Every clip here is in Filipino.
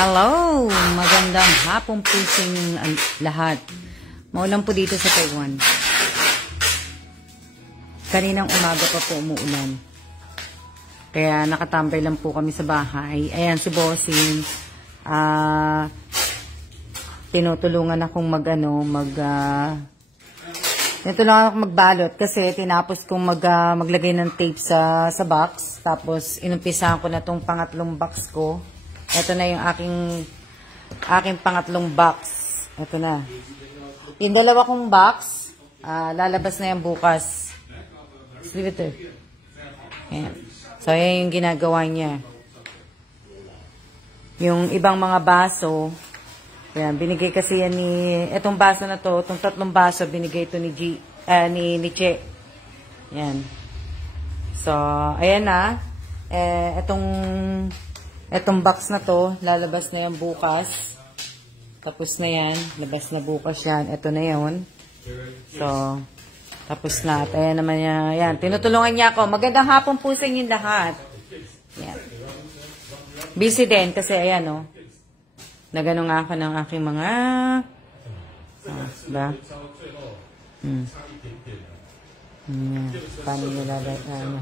Hello! Magandang hapong pusing lahat. Maulan po dito sa Taiwan. Kaninang umaga pa po umuulan. Kaya nakatambay lang po kami sa bahay. Ayan si Bossing. Tinutulungan akong tinutulungan akong magbalot kasi tinapos kong maglagay ng tape sa box. Tapos inumpisahan ko na tong pangatlong box ko. Ito na yung aking pangatlong box. Ito na. Yung dalawa kong box, lalabas na yan bukas. Leave it there. Ayan. So, ayan yung ginagawa niya. Yung ibang mga baso, ayan, binigay kasi yan itong baso na to, itong tatlong baso, binigay ito ni Che. Ayan. So, ayan na. Itong box na to, lalabas na yan bukas. Tapos na yan. Labas na bukas yan. Ito na yun. So, tapos na. At ayan naman yan. Ayan. Tinutulungan niya ako. Magandang hapon po sa inyo lahat. Ayan. Busy din kasi ayan o. Nagano nga ako ng aking mga diba? Paano nyo lalagyan?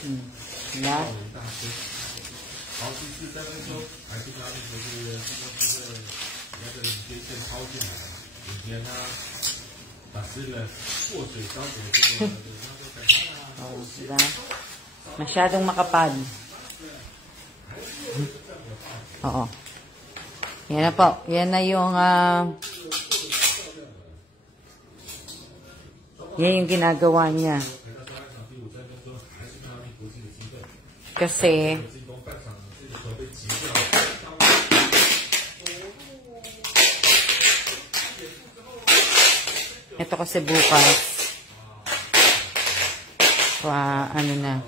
Diba? 好几次在那时候，还是他们就是那个领先线抛进来，领先他把这个过水烧水这个，oh, diba? Masyadong makapal. Oo. Yan na po. Yan na yung yan yung ginagawa niya. Kasi ito kasi bukas ano na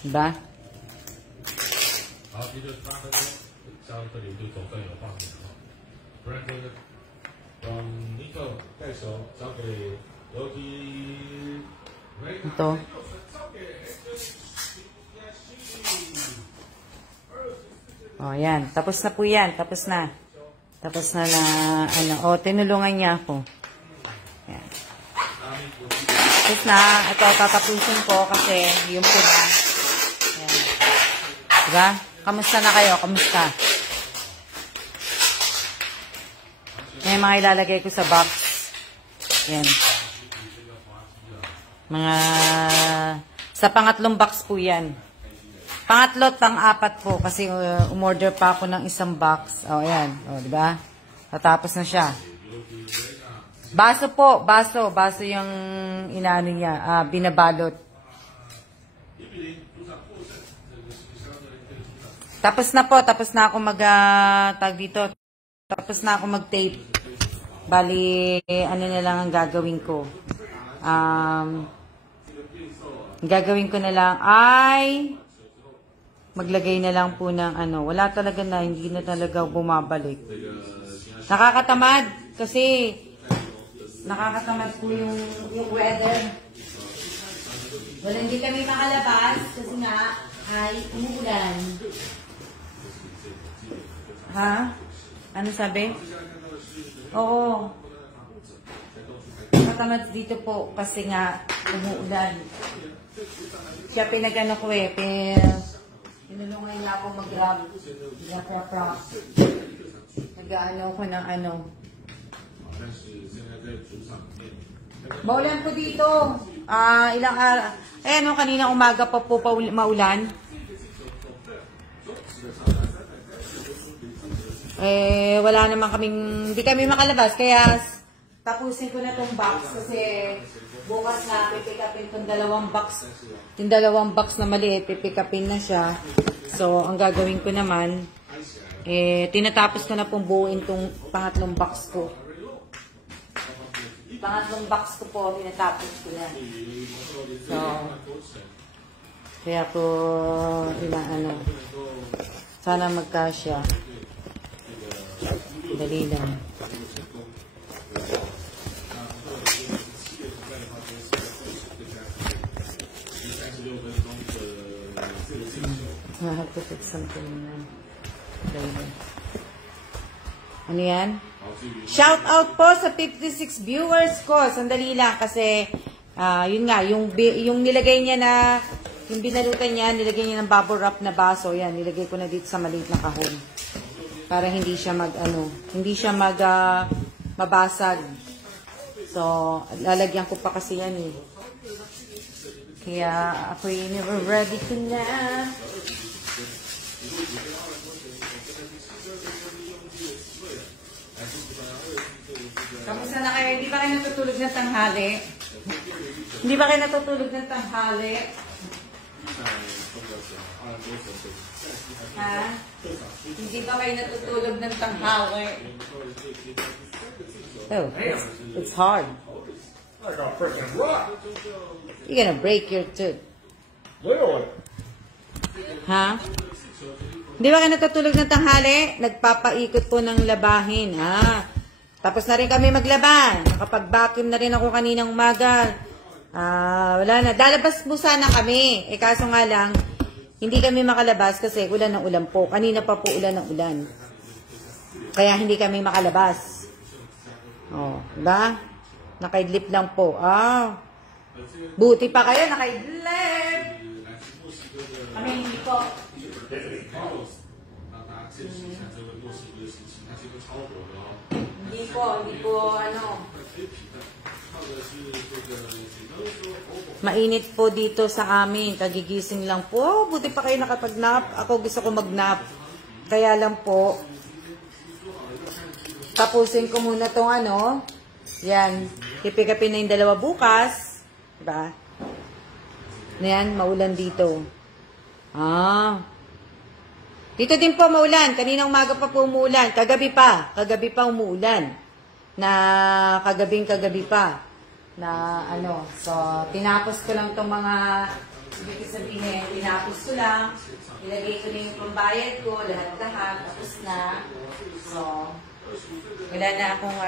diba? 好，接着8分钟，交这里就总算有画面了。不然就是Nico 带手交给罗基， ito. Oh, yan. Tapos na po yan. Tapos na. Tapos na tinulungan niya ako. Yan. Tapos na. Ito, tatapusin ko kasi yung pula. Yan. Diba? Kamusta na kayo? Kamusta? May mga ilalagay ko sa box. Yan. Sa pangatlong box po yan. Pangatlo at pang-apat po. Kasi umorder pa ako ng isang box. O, yan. O, diba? Tatapos na siya. Baso po. Baso. Baso yung inaano niya. Binabalot. Tapos na po. Tapos na ako tapos na ako mag-tape. Bali, ano na lang ang gagawin ko. Gagawin ko na lang ay maglagay na lang po ng wala talaga na, hindi na talaga bumabalik. Nakakatamad kasi nakakatamad po yung weather. Wala, hindi kami makalabas kasi nga ay umuulan. Ha? Ano sabi? Oo. Nakatamad dito po kasi nga umuulan. Siya pinagano ko tinulungan niya ako mag-grab. Nag-ano ko ng Maulan po dito. Ilang araw. Ayan kanina umaga pa po maulan. Wala naman hindi kami makalabas, kaya tapusin ko na tong box kasi bukas na pipick upin tong dalawang box na maliit, pipick upin na siya. So, ang gagawin ko naman, tinatapos ko na pong buuin tong pangatlong box ko. Pangatlong box ko po, tinatapos ko na. So, Kaya ko, ano, sana magkasya. Dali lang. I have to put something later. Ano yan? Shout out po sa 56 viewers ko. Sandali lang kasi yun nga, yung nilagay niya na yung binalutan niya, nilagay niya ng bubble wrap na baso. Yan, nilagay ko na dito sa maliit na kahon. Para hindi siya mabasag. So, lalagyan ko pa kasi yan eh. Kaya ako'y ready ko na. Kamusta na kayo? Hindi ba kayo natutulog ng tanghali? Hindi ba kayo natutulog ng tanghali? Ha? Hindi ba kayo natutulog ng tanghali? Oh, it's hard. I got freaking rock. You're gonna break your tooth. Literally. Ha? Hindi ba kayo natutulog ng tanghali? Nagpapaikot po ng labahin. Ha? Tapos na rin kami maglaba. Nakapag-vacuum na rin ako kaninang umaga. Wala na. Dalabas po sana kami. Kaso nga lang, hindi kami makalabas kasi ulan ng ulan po. Kanina pa po ulan ng ulan. Kaya hindi kami makalabas. Oh, diba? Nakaidlip lang po. Buti pa kayo, nakaidlip. Kami hindi po. Hindi po, ano. Mainit po dito sa amin. Kagigising lang po. Buti pa kayo nakapag-nap. Ako gusto ko mag-nap. Kaya lang po, tapusin ko muna tong ano. Yan. Pipikapin na yung dalawa bukas. Diba? Yan, maulan dito. Dito din po maulan. Kaninang umaga pa po umuulan. Kagabi pa umuulan. Na kagabi pa. Na ano. So, tinapos ko lang itong mga, ibig sabihin, tinapos ko lang. Ilagay ko na yung pambayad ko. Lahat-lahat. Tapos na. So, wala na akong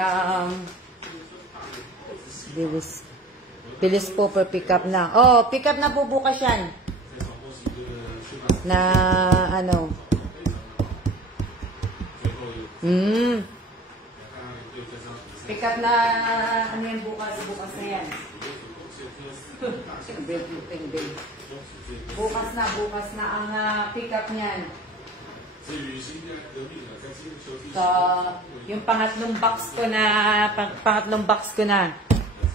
bilis po per pick up na. Oh, pick up na po bukas yan. Na ano. Pick up na ano yan bukas na yan. Bukas na ang pick up niyan. So, yung pangatlong box ko na.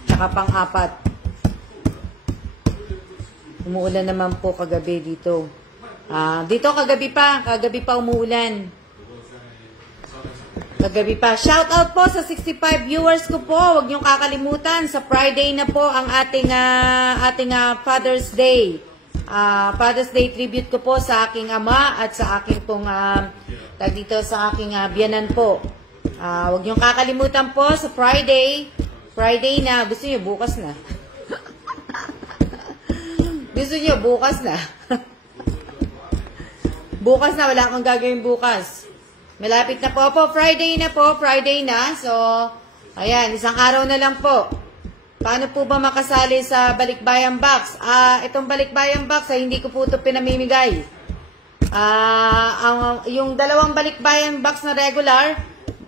Tsaka pang-apat. Umuulan naman po kagabi dito. Dito kagabi pa umuulan. Kagabi pa. Shout out po sa 65 viewers ko po. Huwag niyong kakalimutan. Sa Friday na po ang ating Father's Day. Father's Day tribute ko po sa aking ama at sa aking pong dito sa aking biyanan po. Huwag niyong kakalimutan po sa Friday na. Gusto niyo bukas na. Bukas na, wala akong gagawin bukas. Malapit na po. Friday na. So, ayan, isang araw na lang po. Paano po ba makasali sa Balikbayan Box? Itong Balikbayan Box ay hindi ko po ito pinamimigay. Yung dalawang Balikbayan Box na regular,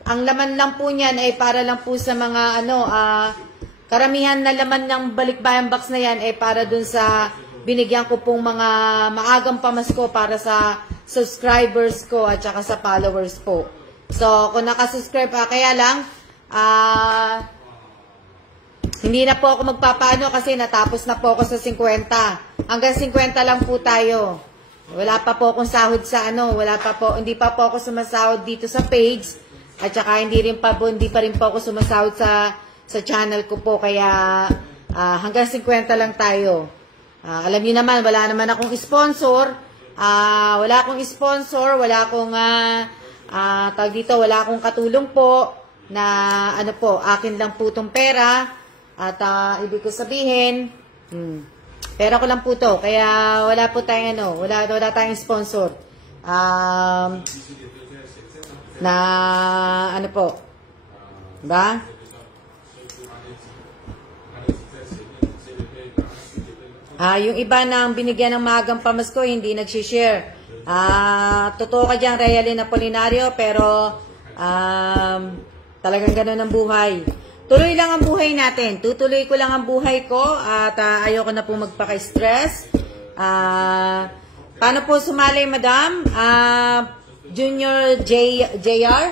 ang laman lang po niyan ay para lang po sa mga karamihan na laman ng Balikbayan Box na yan ay para dun sa binigyan ko pong mga maagang pamasko para sa subscribers ko at saka sa followers po. So, kung nakasubscribe kaya lang, hindi na po ako magpapaano kasi natapos na po ako sa 50. Hanggang 50 lang po tayo. Wala pa po akong sahod sa hindi pa po ako sumasahod dito sa page. At saka hindi pa rin po ako sumasahod sa channel ko po. Kaya hanggang 50 lang tayo. Alam niyo naman, wala naman akong sponsor. Wala akong wala akong katulong po na akin lang po itong pera. At ibig ko sabihin, Pera ko lang po to. Kaya wala po tayong ano, wala tayong sponsor. Na ano po. Diba? Yung iba nang binigyan ng maagang pamasko, hindi nagsishare. Totoo ka dyan, Realin Apolinario, pero talagang ganun ang buhay. Tuloy lang ang buhay natin. Tutuloy ko lang ang buhay ko at ayoko na po magpaka-stress. Paano po sumali, madam? Junior JR?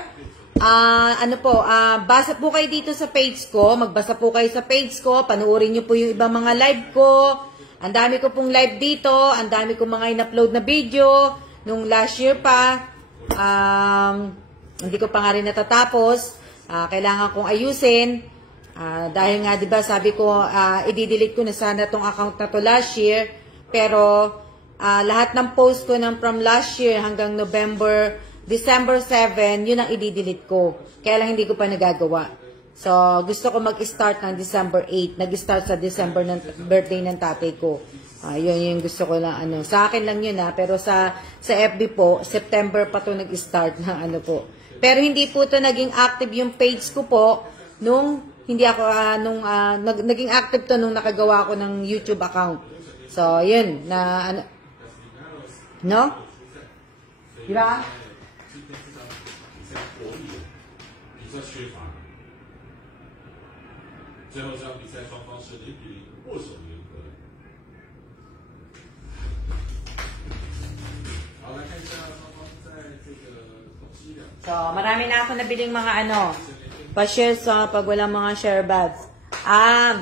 Basa po kayo dito sa page ko. Magbasa po kayo sa page ko. Panuorin nyo po yung ibang mga live ko. Ang dami ko pong live dito. Ang dami ko mga in-upload na video. Nung last year pa. Hindi ko pa nga rin natatapos. Kailangan kong ayusin. Dahil nga, diba, sabi ko, i-delete ko na sana tong account na to last year. Pero, lahat ng post ko from last year hanggang December 7, yun ang i-delete ko. Kaya lang hindi ko pa nagagawa. So, gusto ko mag-start ng December 8. Nag-start sa December ng birthday ng tatay ko. Yun yung gusto ko lang. Sa akin lang yun pero sa FB po, September pa to nag-start na po. Pero hindi po to naging active yung page ko po nung hindi ako, naging active to nung nakagawa ko ng YouTube account. So, yun. No? Diba? 比赛缺乏，最后这场比赛双方是0比0握手言和。好，来看一下双方在这个统计量。So, marami na ako nabiling mga pa-share sa pag walang mga share bags. Dali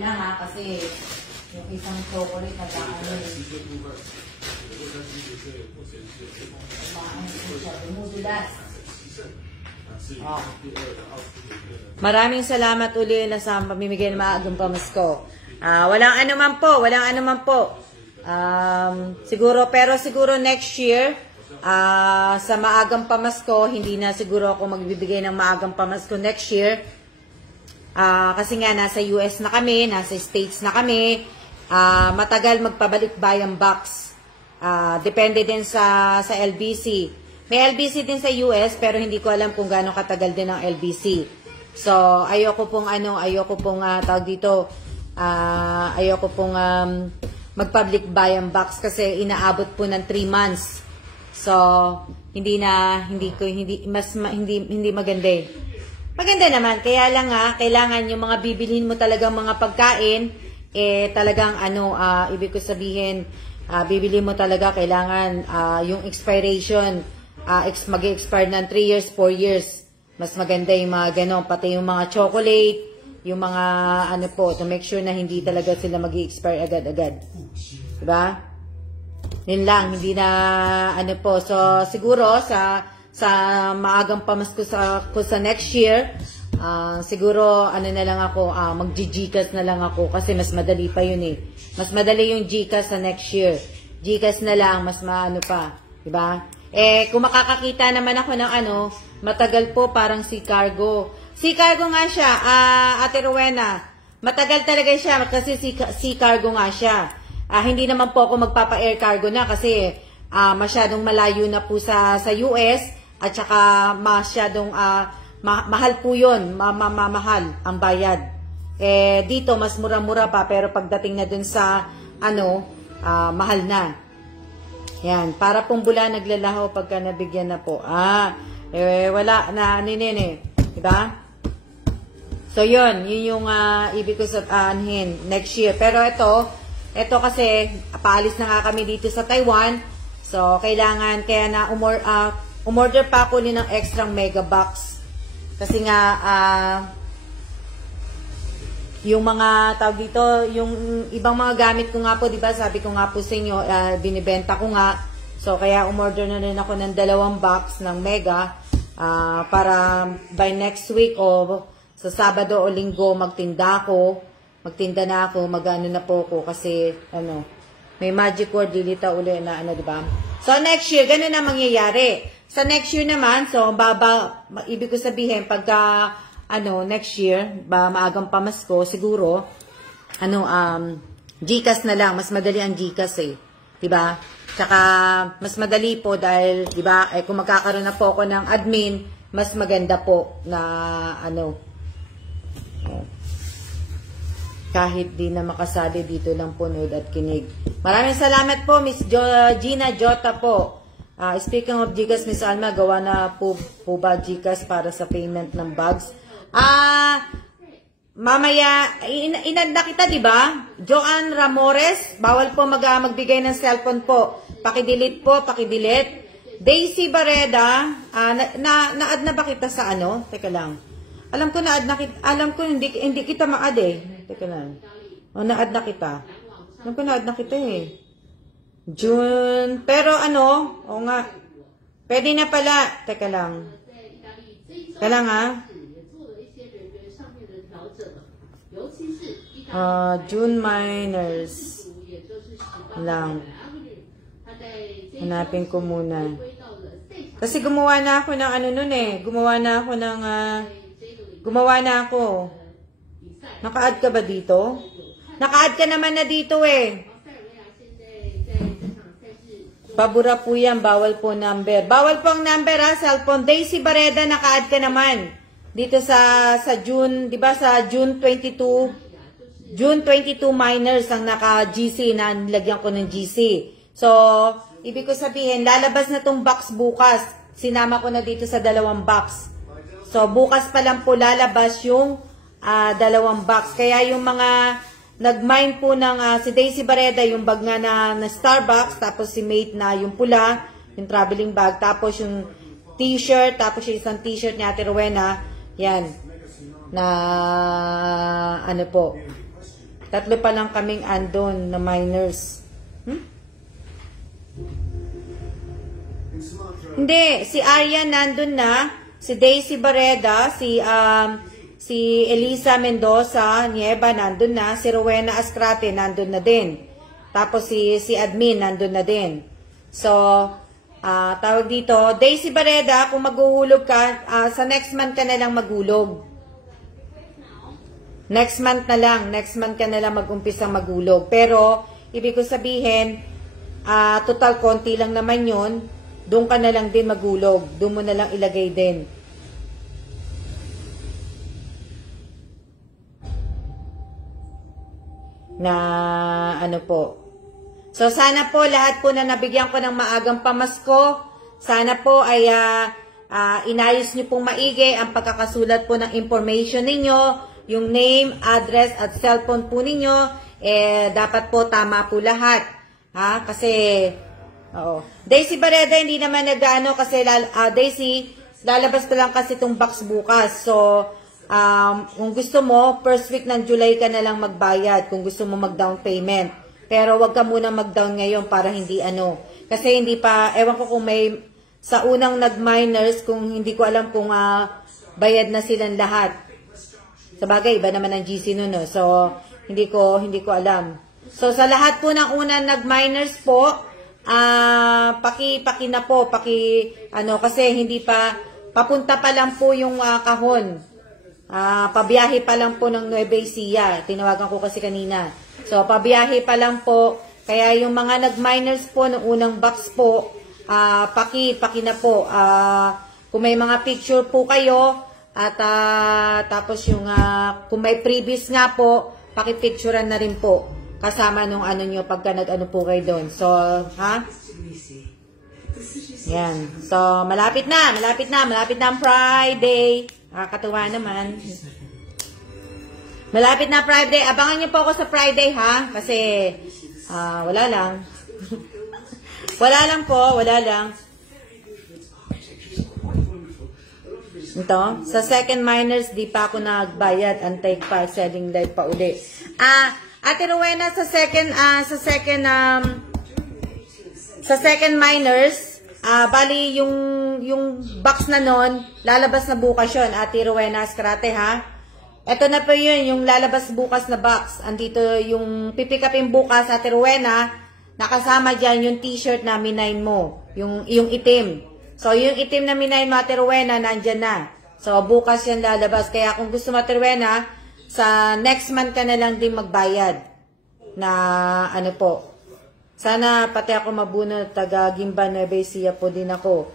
lang kasi yung isang chocolate na Maraming salamat uli na sa pamimigay ng maagang pamasko. Walang anuman po. Siguro next year, sa maagang pamasko, hindi na siguro ako magbibigay ng maagang pamasko next year. Kasi nga, nasa US na kami, nasa States na kami, matagal magpabalik bayang box. Depende din sa LBC. May LBC din sa US, pero hindi ko alam kung gaano katagal din ang LBC. So, ayoko pong tawag dito, ayoko pong mag-public bayang box kasi inaabot po ng 3 months. So, hindi maganda eh. Maganda naman, kaya lang kailangan yung mga bibilhin mo talagang mga pagkain, talagang ibig ko sabihin, bibili mo talaga, kailangan yung expiration, mag-expire ng 3 years, 4 years. Mas maganda yung mga ganon, pati yung mga chocolate, yung mga to make sure na hindi talaga sila mag-expire agad-agad. Diba? Yun lang, hindi na So, siguro sa maagang pamasko ko sa next year, siguro na lang ako, mag-Gcash na lang ako kasi mas madali pa yun eh. Mas madali yung Gcash sa next year. Gcash na lang, mas pa. Diba? Kung makakakita naman ako ng matagal po, parang Sea Cargo. Sea Cargo nga siya, Ate Rowena. Matagal talaga siya kasi Sea Cargo nga siya. Hindi naman po ako magpapa-air cargo na kasi masyadong malayo na po sa US at saka masyadong mahal po yun, mahal ang bayad. Dito mas mura-mura pa pero pagdating na dun sa mahal na. Yan, para pong bula naglalaho pagka nabigyan na po. Wala na diba? So yun yung ibig ko sabihin next year. Pero ito kasi paalis na nga kami dito sa Taiwan. So kailangan kaya na umorder pa ako ng extra mega box. Kasi nga yung mga tawag dito, yung ibang mga gamit ko nga po, di ba? Sabi ko nga po sa inyo, binibenta ko nga. So, kaya umorder na rin ako ng 2 box ng Mega para by next week o sa Sabado o Linggo magtinda na ako, mag-ano na po ko kasi may magic word dilita uli na di ba? So, next year, ganun na mangyayari. Sa next year naman, so, ibig ko sabihin, pagka next year, ba maagang pamasko, siguro, GCash na lang. Mas madali ang GCash eh. Diba? Tsaka, mas madali po dahil, diba, kung magkakaroon na po ako ng admin, mas maganda po na, kahit di na makasali dito lang po nood at kinig. Maraming salamat po, Miss Gina Jota po. Speaking of GCash, Miss Alma, gawa na po ba GCash para sa payment ng bags? Mamaya, inad na kita, di ba? Joanne Ramores, bawal po magbigay ng cellphone po. Pakidelete po, pakidelete. Daisy Barreda, na-add na ba kita sa Teka lang. Alam ko na-add na kita. Alam ko hindi kita ma-add eh. Teka lang. Na-add na kita. Alam ko na-add na kita eh. June. Pero o nga. Pwede na pala. Teka lang. Teka lang June minors. Lang. Hanapin ko muna. Kasi gumawa na ako ng Gumawa na ako. Naka-add ka ba dito? Naka-add ka naman na dito eh. Pabura po yan. Bawal po number. Bawal po ang number cellphone. Daisy Barreda, naka-add ka naman. Dito sa June, di ba sa June 22 minors ang naka-GC na nilagyan ko ng GC. So, ibig ko sabihin, lalabas na tong box bukas. Sinama ko na dito sa 2 box. So, bukas pa lang po lalabas yung 2 box. Kaya yung mga nag-mine po ng si Daisy Barreda, yung bag nga na Starbucks, tapos si Mate na yung pula, yung traveling bag, tapos yung t-shirt, tapos yung isang t-shirt ni Ate Rowena, yan, na po. 3 pa lang kaming andon na minors. Hindi, si Arya nandun na. Si Daisy Barreda, si Elisa Mendoza, Nieva, nandun na. Si Rowena Ascrate, nandun na din. Tapos si admin, nandun na din. So, tawag dito, Daisy Barreda, kung maghuhulog ka, sa next month ka na lang maghulog. Next month ka na lang mag-umpisang maghulog. Pero, ibig ko sabihin, total konti lang naman yun. Doon ka na lang din maghulog. Doon mo na lang ilagay din. Na po. So, sana po lahat po na nabigyan ko ng maagang pamasko, sana po ay inayos nyo pong maigi ang pagkakasulat po ng information ninyo, yung name, address, at cellphone po ninyo, dapat po tama po lahat. Kasi, Daisy Barreda, hindi naman nag-ano kasi, Daisy, lalabas ko lang kasi itong box bukas. So, kung gusto mo, first week ng July ka na lang magbayad kung gusto mo mag-down payment. Pero wag ka muna mag-down ngayon para hindi Kasi hindi pa, ewan ko kung may, sa unang nag-minors, kung hindi ko alam kung bayad na silang lahat. Sa bagay, iba naman ang GC nun. So, hindi ko alam. So, sa lahat po ng unang nag-minors po, paki na po, kasi hindi pa, papunta pa lang po yung kahon. Pabiyahe pa lang po ng Nueva Ecija. Tinawagan ko kasi kanina. So, pabiyahe pa lang po. Kaya yung mga nag-minors po ng unang box po, paki na po. Kung may mga picture po kayo, at tapos yung, kung may previous nga po, paki-picturean na rin po. Kasama nung nyo pagka nag-ano po kayo doon. So, Yan. So, malapit na ang Friday. Nakakatuwa naman. Malapit na Friday. Abangan niyo po ako sa Friday, Kasi, wala lang. wala lang. Ito, sa second minors, di pa ako nagbayad. Antay pa, selling live pa uli. Ate Rowena, sa second minors, bali yung box na nun, lalabas na bukas yun, Ate Rowena Ascrate, Ito na po yun, yung lalabas bukas na box. Andito yung pipick upin bukas, Ate Rowena, nakasama dyan yung t-shirt na minain mo, yung itim. So, yung itim na minain mo, Ate Rowena, nandyan na. So, bukas yan lalabas. Kaya kung gusto mo, Terwena, sa next month ka na lang din magbayad na ano po. Sana pati ako mabunod, taga Gimba, Nueva Ecija po din ako.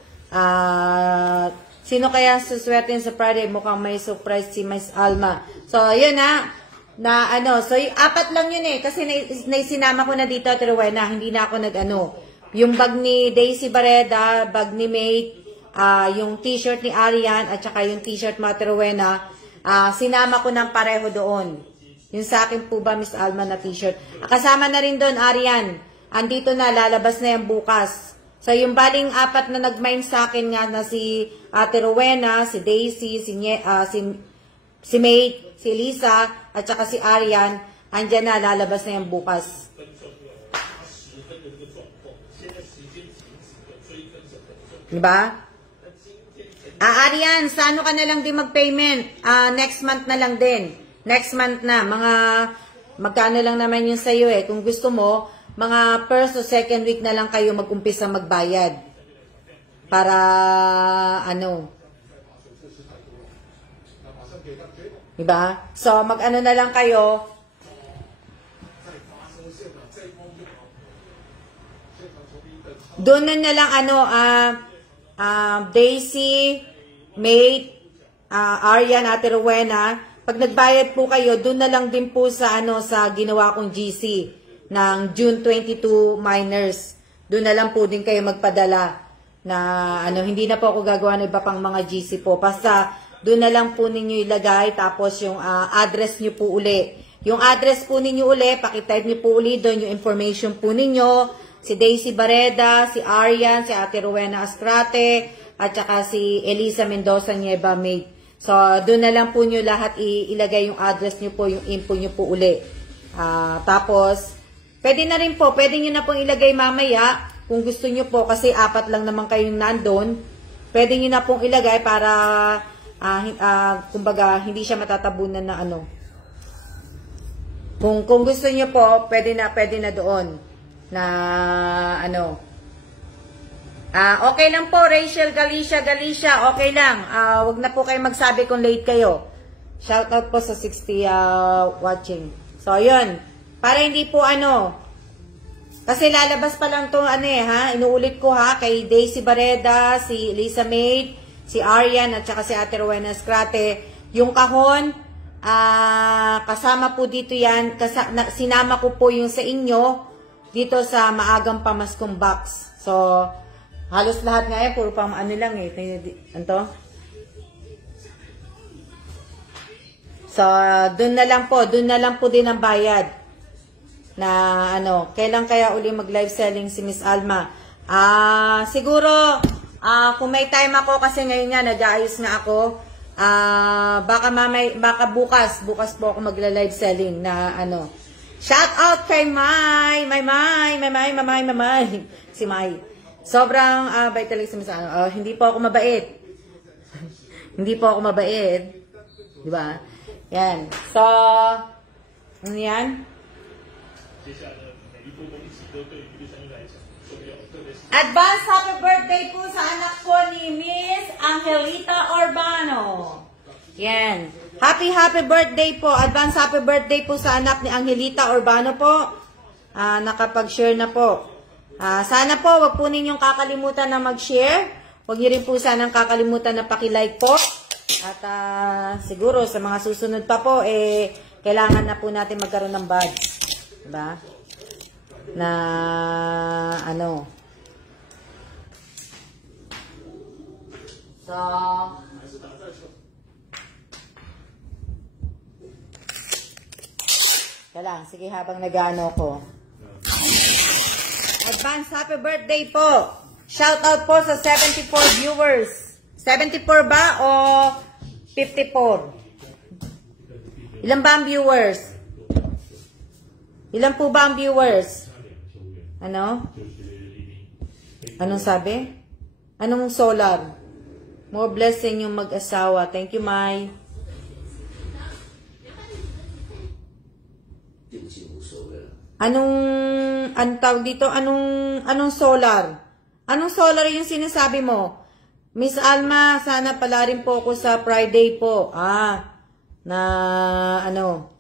Sino kaya suswerte sa Friday? Mukhang may surprise si Miss Alma. So, yun na ano. So, apat lang yun eh. Kasi naisinama ko na dito, Terwena. Hindi na ako yung bag ni Daisy Barreda, bag ni Mate, yung t-shirt ni Arian, at saka yung t-shirt mo, Terwena, sinama ko ng pareho doon. Yung sa akin po ba, Miss Alma, na t-shirt. Kasama na rin doon, Arian. Andito na, lalabas na yan bukas. So, yung baling apat na nag-mine sa akin nga na si Ate Rowena, si Daisy, si Mate, si Elisa, at saka si Arian, andyan na, lalabas na yan bukas. Diba? Arian, sa ano ka na lang din mag-payment? Next month na lang din. Next month na. Magkano lang naman yun sa'yo eh. Kung gusto mo, mga first o second week na lang kayo mag-umpisa magbayad. Para, ano. Diba? So, mag-ano na lang kayo. Doon na lang, Daisy, Mate, Arian, Ate Rowena, pag nagbayad po kayo, doon na lang din po sa sa ginawa kong GC ng June 22 minors. Doon na lang po din kayo magpadala na hindi na po ako gagawa ng iba pang mga GC po. Basta doon na lang po ninyo ilagay, tapos yung address nyo po uli. Yung address po ninyo uli, pakitype nyo po uli doon yung information po ninyo. Si Daisy Barreda, si Arian, si Ate Rowena Astrate, at saka si Elisa Mendoza Nieva Mate. So, doon na lang po nyo lahat ilagay yung address nyo po, yung info nyo po uli. Tapos, pwede na rin po, pwede nyo na pong ilagay mamaya, kung gusto nyo po, kasi apat lang naman kayong nandun. Pwede nyo na pong ilagay para, kumbaga, hindi siya matatabunan na Kung gusto nyo po, pwede na doon. Na okay lang po, Rachel Galicia, okay lang. Wag na po kayo magsabi kung late kayo. Shout out po sa 60 watching. So, yun. Para hindi po kasi lalabas pa lang to inuulit ko kay Daisy Barreda, si Lisa Mate, si Arian, at saka si Ate Rowena Scrate. Yung kahon, kasama po dito yan. Sinama ko po yung sa inyo dito sa maagang pamaskong box. So, halos lahat nga puro pang lang eh. So, doon na lang po din ang bayad. Na kailan kaya uli mag-live selling si Miss Alma? Siguro, kung may time ako, kasi ngayon nga, nag-aayos nga ako, baka bukas po ako magla-live selling na shout out kay Mai. Si Mai. Sobrang bait talaga si Miss Alma. Hindi po ako mabait. Hindi po ako mabait. Diba? Yan. So, ano yan? Advance happy birthday po sa anak ko ni Miss Angelita Urbano. Yan. Happy birthday po. Advance happy birthday po sa anak ni Angelita Urbano po. Nakapag-share na po. Sana po, wag po ninyong kakalimutan na mag-share. Wag niyo rin po sanang kakalimutan na paki-like po. At siguro sa mga susunod pa po, kailangan na po natin magkaroon ng badge. Diba? Na So, lang, sige habang nag-ano ko. Advance happy birthday po. Shout out po sa 74 viewers. 74 ba o 54? Ilan ba ang viewers? Ilan po ba ang viewers? Anong sabi? Anong solar? More blessing yung mag-asawa. Thank you, Mai. Anong tawag dito? Anong solar? Anong solar yung sinasabi mo? Miss Alma, sana pala rin po ako sa Friday po. Na ano.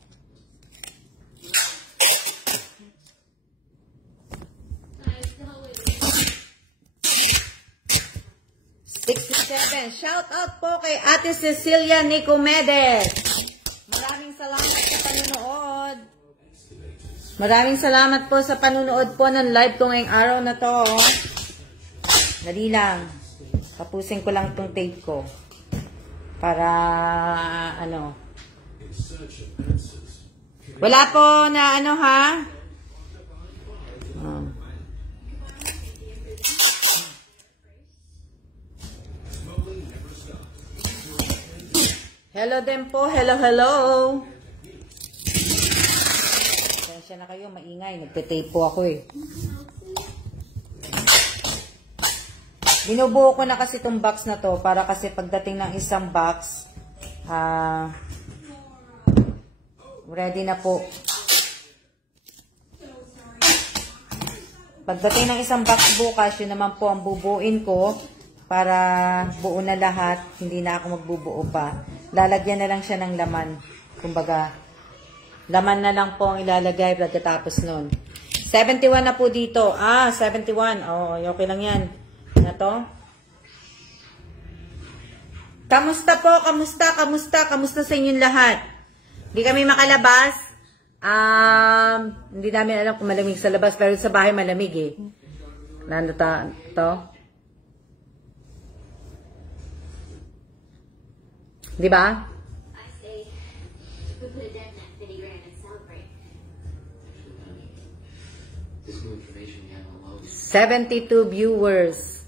67. Shout out po kay Ate Cecilia Nicomedes. Maraming salamat sa panunood. Maraming salamat po sa panunood po ng live ko ngayong araw na to. Dali lang. Tapusin ko lang itong tape ko. Para, ano. Wala po na ano ha. Hello din po. Hello, hello. Pasensya na kayo, maingay. Nagpe-tape po ako eh. Binubuo ko na kasi itong box na to para kasi pagdating ng isang box, ready na po. Pagdating ng isang box bukas, yun naman po ang bubuin ko para buo na lahat. Hindi na ako magbubuo pa. Lalagyan na lang siya ng laman. Kumbaga, laman na lang po ang ilalagay pagkatapos nun. 71 na po dito. 71. Okay lang yan. Na to. Kamusta po? Kamusta sa inyong lahat? Hindi kami makalabas. Hindi namin alam kung malamig sa labas, pero sa bahay malamig eh. Nando to? Di ba? 72 viewers.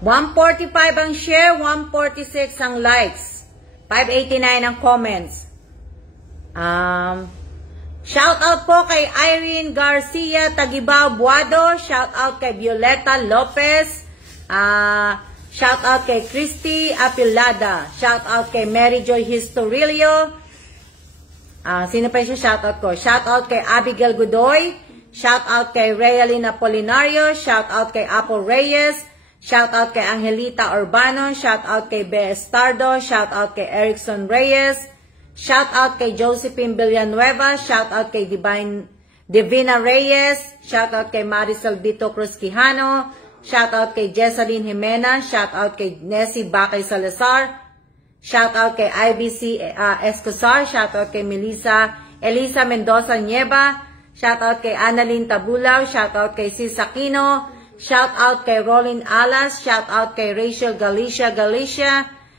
145 ang share, 146 ang likes, 589 ang comments. Shout out po kay Irene Garcia Tagibao Buado, shout out kay Violeta Lopez, shout out kay Christy Apilada, shout out kay Mary Joy Historilio. Sino pa yung shout out ko? Shout out kay Abigail Godoy, shout out kay Realin Apolinario, shout out kay Apple Reyes, shout out kay Angelita Urbano, shout out kay Be Estardo, shout out kay Erickson Reyes, shout out kay Josephine Villanueva, shout out kay Divina Reyes, shout out kay Maricel Vito Cruz Quijano, shout out kay Jessalyn Jimena, shout out kay Nessie Bakay Salazar, shout out kay IBC Escosar, shout out kay Elisa Mendoza Nieva, shout out kay Annalyn Tabulaw, shout out kay Sis Aquino, shout out kay Rolin Alas, shout out kay Rachel Galicia,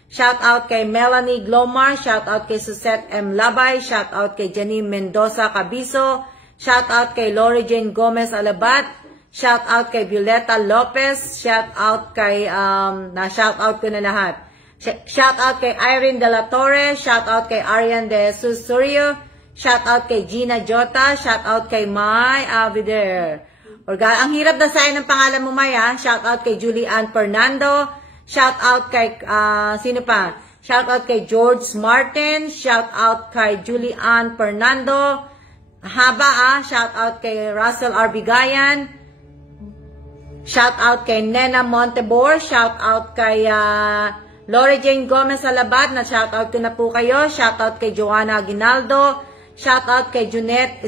shout out kay Melanie Glomar, shout out kay Susette M. Labay, shout out kay Janine Mendoza Cabiso, shout out kay Lori Jane Gomez Alabat, shout out kay Violeta Lopez, shout out kay, shout out ko na lahat. Shout out kay Irene De La Torre, shout out kay Arian De Susurio, shout out kay Gina Jota, shout out kay Mai Avider. Ang hirap na sa'yo ng pangalan mo, Maya. Shout out kay Julian Fernando. Shout out kay, sino pa? Shout out kay George Martin. Shout out kay Julian Fernando. Haba, shout out kay Russell Arbigayan. Shout out kay Nena Montebor. Shout out kay Lori Jane Gomez Alabat. Na shout out ko na po kayo. Shout out kay Joanna Aguinaldo. Shout out kay Junette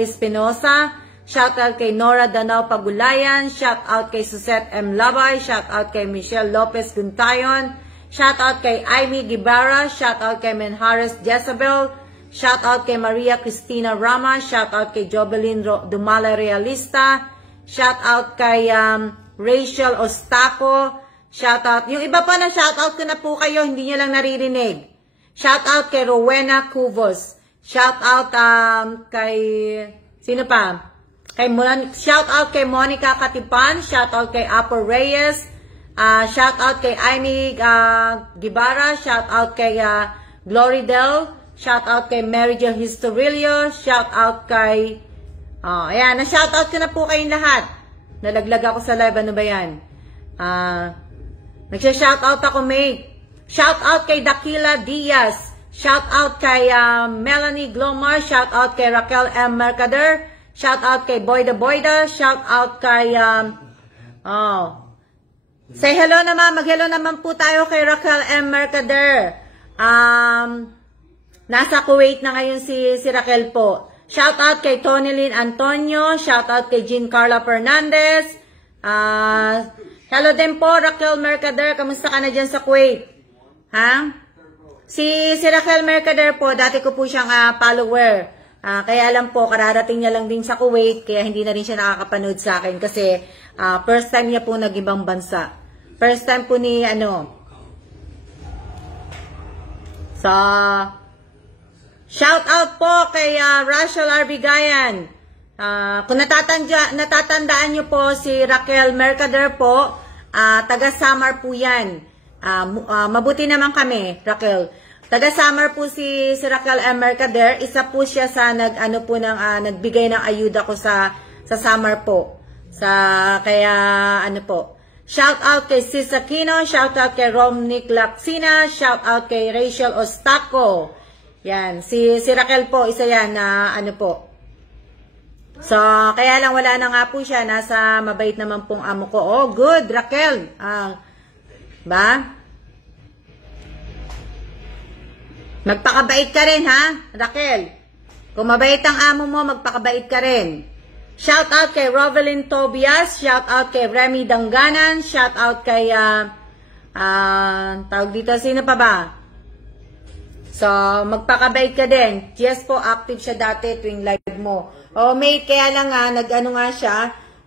Espinosa. Shout out kay Nora Danao Pagulayan, shout out kay Susette M. Labay, shout out kay Michelle Lopez Guntayon, shout out kay Amy Gibara, shout out kay Menhares Jezebel, shout out kay Maria Cristina Rama, shout out kay Jobelin Dumala Realista, shout out kay Rachel Ostaco, shout out, yung iba pa na shout out ko na po kayo, hindi nyo lang naririnig. Shout out kay Rowena Cubos, shout out kay, sino pa? Shout out kay Monica Katipan, shout out kay Apple Reyes, shout out kay Amy Gibara, shout out kay Glory Del, shout out kay Mary Jo Historilio, shout out kay, ayan, na-shout out ko na po kayong lahat. Nalaglag ako sa live, ano ba yan? Nagsha-shout out ako, mate. Shout out kay Dakila Diaz, shout out kay Melanie Glomar, shout out kay Raquel M. Mercader, Shout out kay Boyda Boyda. Shout out kay, say hello naman. Mag-hello naman po tayo kay Raquel M. Mercader. Nasa Kuwait na ngayon si Raquel po. Shout out kay Tony Lynn Antonio. Shout out kay Jean Carla Fernandez. Hello din po, Raquel Mercader. Kamusta ka na dyan sa Kuwait? Ha? Si Raquel Mercader po, dati ko po siyang follower. Kaya lang po, kararating niya lang din sa Kuwait, kaya hindi na rin siya nakakapanood sa akin kasi first time niya po nag-ibang bansa. First time po ni, shout out po kay Rachel Arbigayan. Kung natatandaan niyo po si Raquel Mercader po, taga Samar po yan. Mabuti naman kami, Raquel. Taga Samar po si Raquel M. Mercader. Isa po siya sa nagbigay ng ayuda ko sa Samar po. Shout out kay Sis Aquino, shout out kay Romnick Laxina, shout out kay Rachel Ostaco. Yan, si Raquel po, isa yan na So, kaya lang wala na nga po siya, nasa mabait naman pong amo ko. Oh, good, Raquel. Ba? Magpakabait ka rin, ha, Raquel? Kung mabait ang amo mo, magpakabait ka rin. Shout out kay Rovelyn Tobias. Shout out kay Remy Danganan. Shout out kay, tawag dito, sino pa ba? So, magpakabait ka din. Yes po, active siya dati tuwing live mo. Oh, mate, kaya lang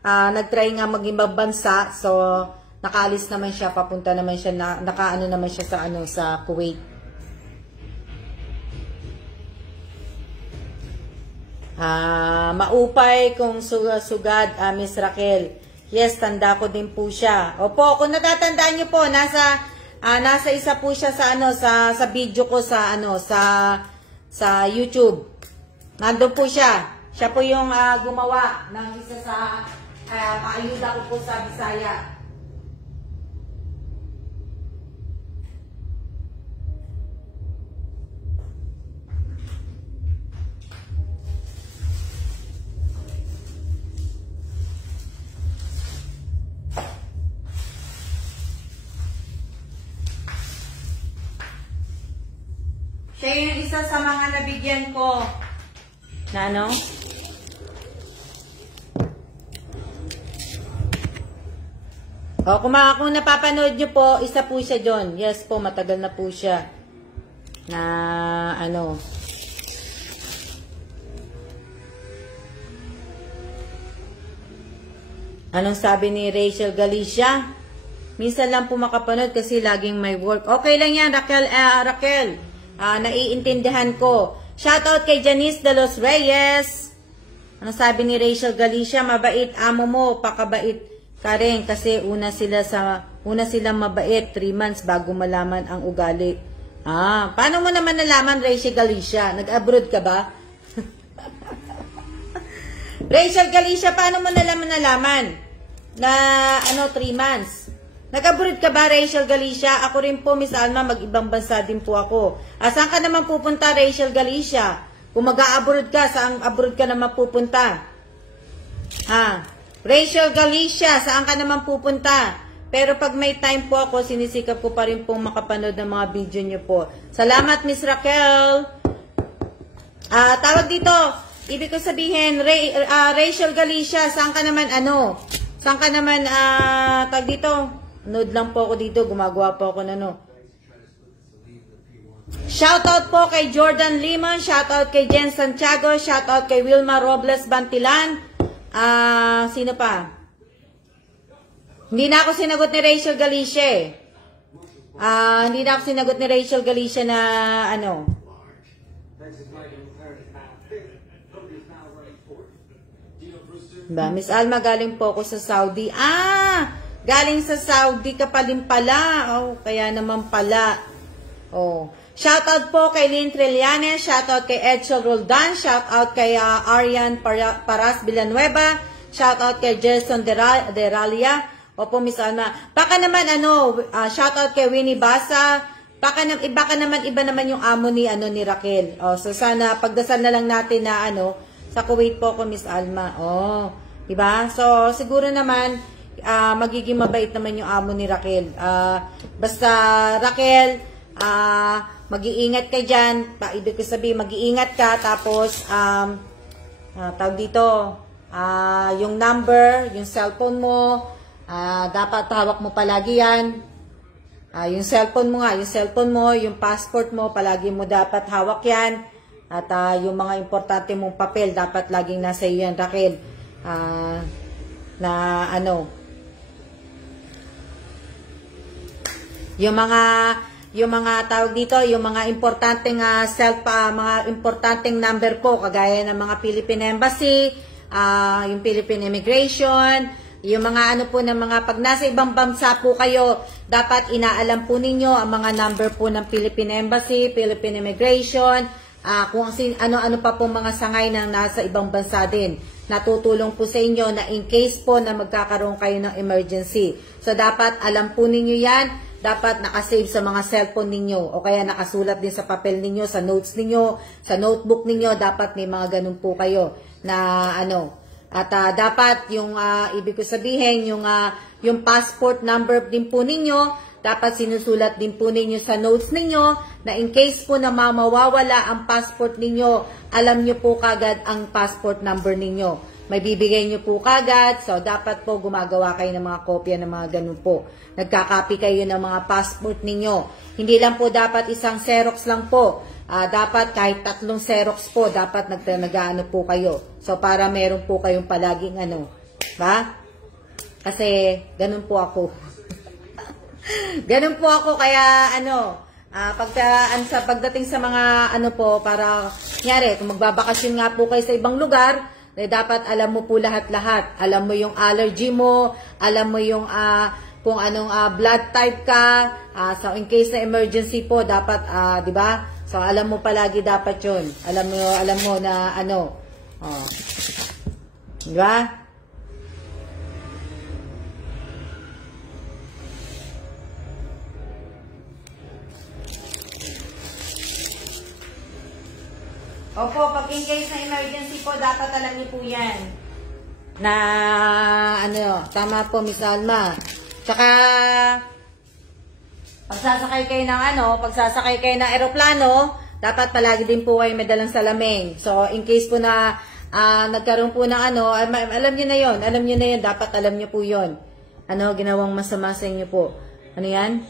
nag-try nga mag-ibang bansa. So, nakaalis naman siya, papunta naman siya, nakaano naman siya sa Kuwait. Maupay kung sugad, Miss Raquel. Yes, tanda ko din po siya. Opo, kung natatandaan niyo po, nasa isa po siya sa video ko sa YouTube. Nandun po siya. Siya po yung gumawa ng isa sa paayuda ko po sa Bisaya. Siya yung isa sa mga nabigyan ko na kung napapanood nyo po, isa po siya dyan. Yes po, matagal na po siya. Anong sabi ni Rachel Galicia? Minsan lang po makapanood kasi laging may work. Okay lang yan, Raquel. Naiintindihan ko. Shoutout kay Janice de los Reyes. Ano sabi ni Rachel Galicia? Mabait amo mo, pakabait ka rin kasi una silang mabait 3 months bago malaman ang ugali. Paano mo naman nalaman, Rachel Galicia? Nag-abroad ka ba? Rachel Galicia, paano mo nalaman na 3 months? Nag-abroad ka ba, Rachel Galicia? Ako rin po, Miss Alma, mag-ibang bansa din po ako. Saan ka naman pupunta, Rachel Galicia? Kung mag-a-abroad ka, saan abroad ka naman pupunta? Rachel Galicia, saan ka naman pupunta? Pero pag may time po ako, sinisikap ko pa rin pong makapanood ng mga video nyo po. Salamat, Miss Raquel. Tawag dito, ibig ko sabihin, Rachel Galicia, saan ka naman, saan ka naman, tawag dito, nood lang po ako dito, gumagawa po ako Shoutout po kay Jordan Limon, shoutout kay Jen Santiago, shoutout kay Wilma Robles Bantilan. Sino pa? Hindi na ako sinagot ni Rachel Galicia. Hindi na ako sinagot ni Rachel Galicia na Miss Alma, galing po ako sa Saudi. Galing sa Saudi ka pa din pala. Kaya naman pala. Shoutout po kay Lynn Trillanes, shoutout kay Edson Roldan, shoutout kay Arian Paras Villanueva, shoutout kay Jason Deralia. Opo, Miss Alma. Baka naman shoutout kay Winnie Basa. Baka naman iba naman yung amo ni Raquel. So sana pagdasal na lang natin na Sa Kuwait po ako, Miss Alma. Oh, diba? So, siguro naman, magiging mabait naman yung amo ni Raquel. Basta, Raquel, mag-iingat ka dyan. Ibig ko sabihin, mag-iingat ka. Tapos, tawag dito, yung number, yung cellphone mo, dapat hawak mo palagi yan. Yung cellphone mo nga, yung passport mo, palagi mo dapat hawak yan. At yung mga importante mong papel, dapat laging nasa iyo yan, Raquel. Na ano, yung mga tawag dito, yung mga importanteng mga importanteng number po, kagaya ng mga Philippine Embassy, yung Philippine Immigration, yung mga ano po ng mga pag nasa ibang bansa po kayo, dapat inaalam po ninyo ang mga number po ng Philippine Embassy, Philippine Immigration, kung ano-ano pa po mga sangay na nasa ibang bansa din. Natutulong po sa inyo na in case po na magkakaroon kayo ng emergency. So, dapat alam po ninyo yan. Dapat nakasave sa mga cellphone ninyo o kaya nakasulat din sa papel ninyo, sa notes ninyo, sa notebook ninyo. Dapat may mga ganun po kayo na ano. At dapat yung ibig ko sabihin, yung passport number din po ninyo, dapat sinusulat din po ninyo sa notes ninyo na in case po na mawawala ang passport ninyo, alam nyo po kagad ang passport number ninyo. May bibigay nyo po kagad, so dapat po gumagawa kayo ng mga kopya ng mga ganun po. Nagkakopy kayo ng mga passport ninyo. Hindi lang po dapat isang Xerox lang po. Dapat kahit 3 Xerox po, dapat nag-ano po kayo. So para meron po kayong palaging ano. Ba? Kasi ganun po ako. Ganun po ako, kaya ano, pagdating sa mga ano po, para, nyari, kung magbabakasyon nga po kayo sa ibang lugar, dapat alam mo po lahat-lahat. Alam mo yung allergy mo, alam mo yung kung anong blood type ka, so in case na emergency po, dapat, di ba? So alam mo palagi dapat yun. Alam mo na ano, di ba? Opo, pag in case na emergency po, dapat alam niyo po yan. Na, ano, tama po, Miss Alma. Tsaka, pagsasakay kayo ng aeroplano, dapat palagi din po kayo may dalang salamin. So, in case po na nagkaroon po ng ano, alam niyo na yon, dapat alam niyo po yon. Ano, ginawang masama sa inyo po. Ano yan?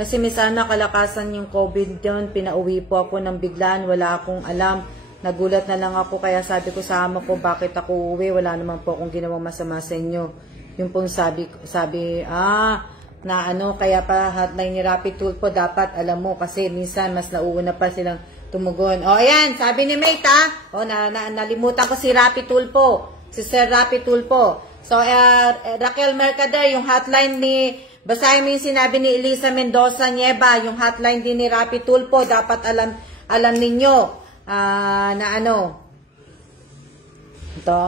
Kasi Miss Alma, kalakasan yung COVID yun, pinauwi po ako ng biglaan, wala akong alam. Nagulat na lang ako, kaya sabi ko sa amo ko, bakit ako uwi? Wala naman po akong ginawang masama sa inyo. Yung pong sabi, na ano, kaya pa hotline ni Rapid Tulpo, dapat alam mo, kasi minsan mas nauuna pa silang tumugon. O, ayan, sabi ni Mate, o, nalimutan ko si Rapid Tulpo, si Sir Rapid Tulpo. So, Raquel Mercader, yung hotline basahin mo yung sinabi ni Elisa Mendoza Nieva, yung hotline din ni Rapid Tulpo, dapat alam ninyo. Na ano, ito,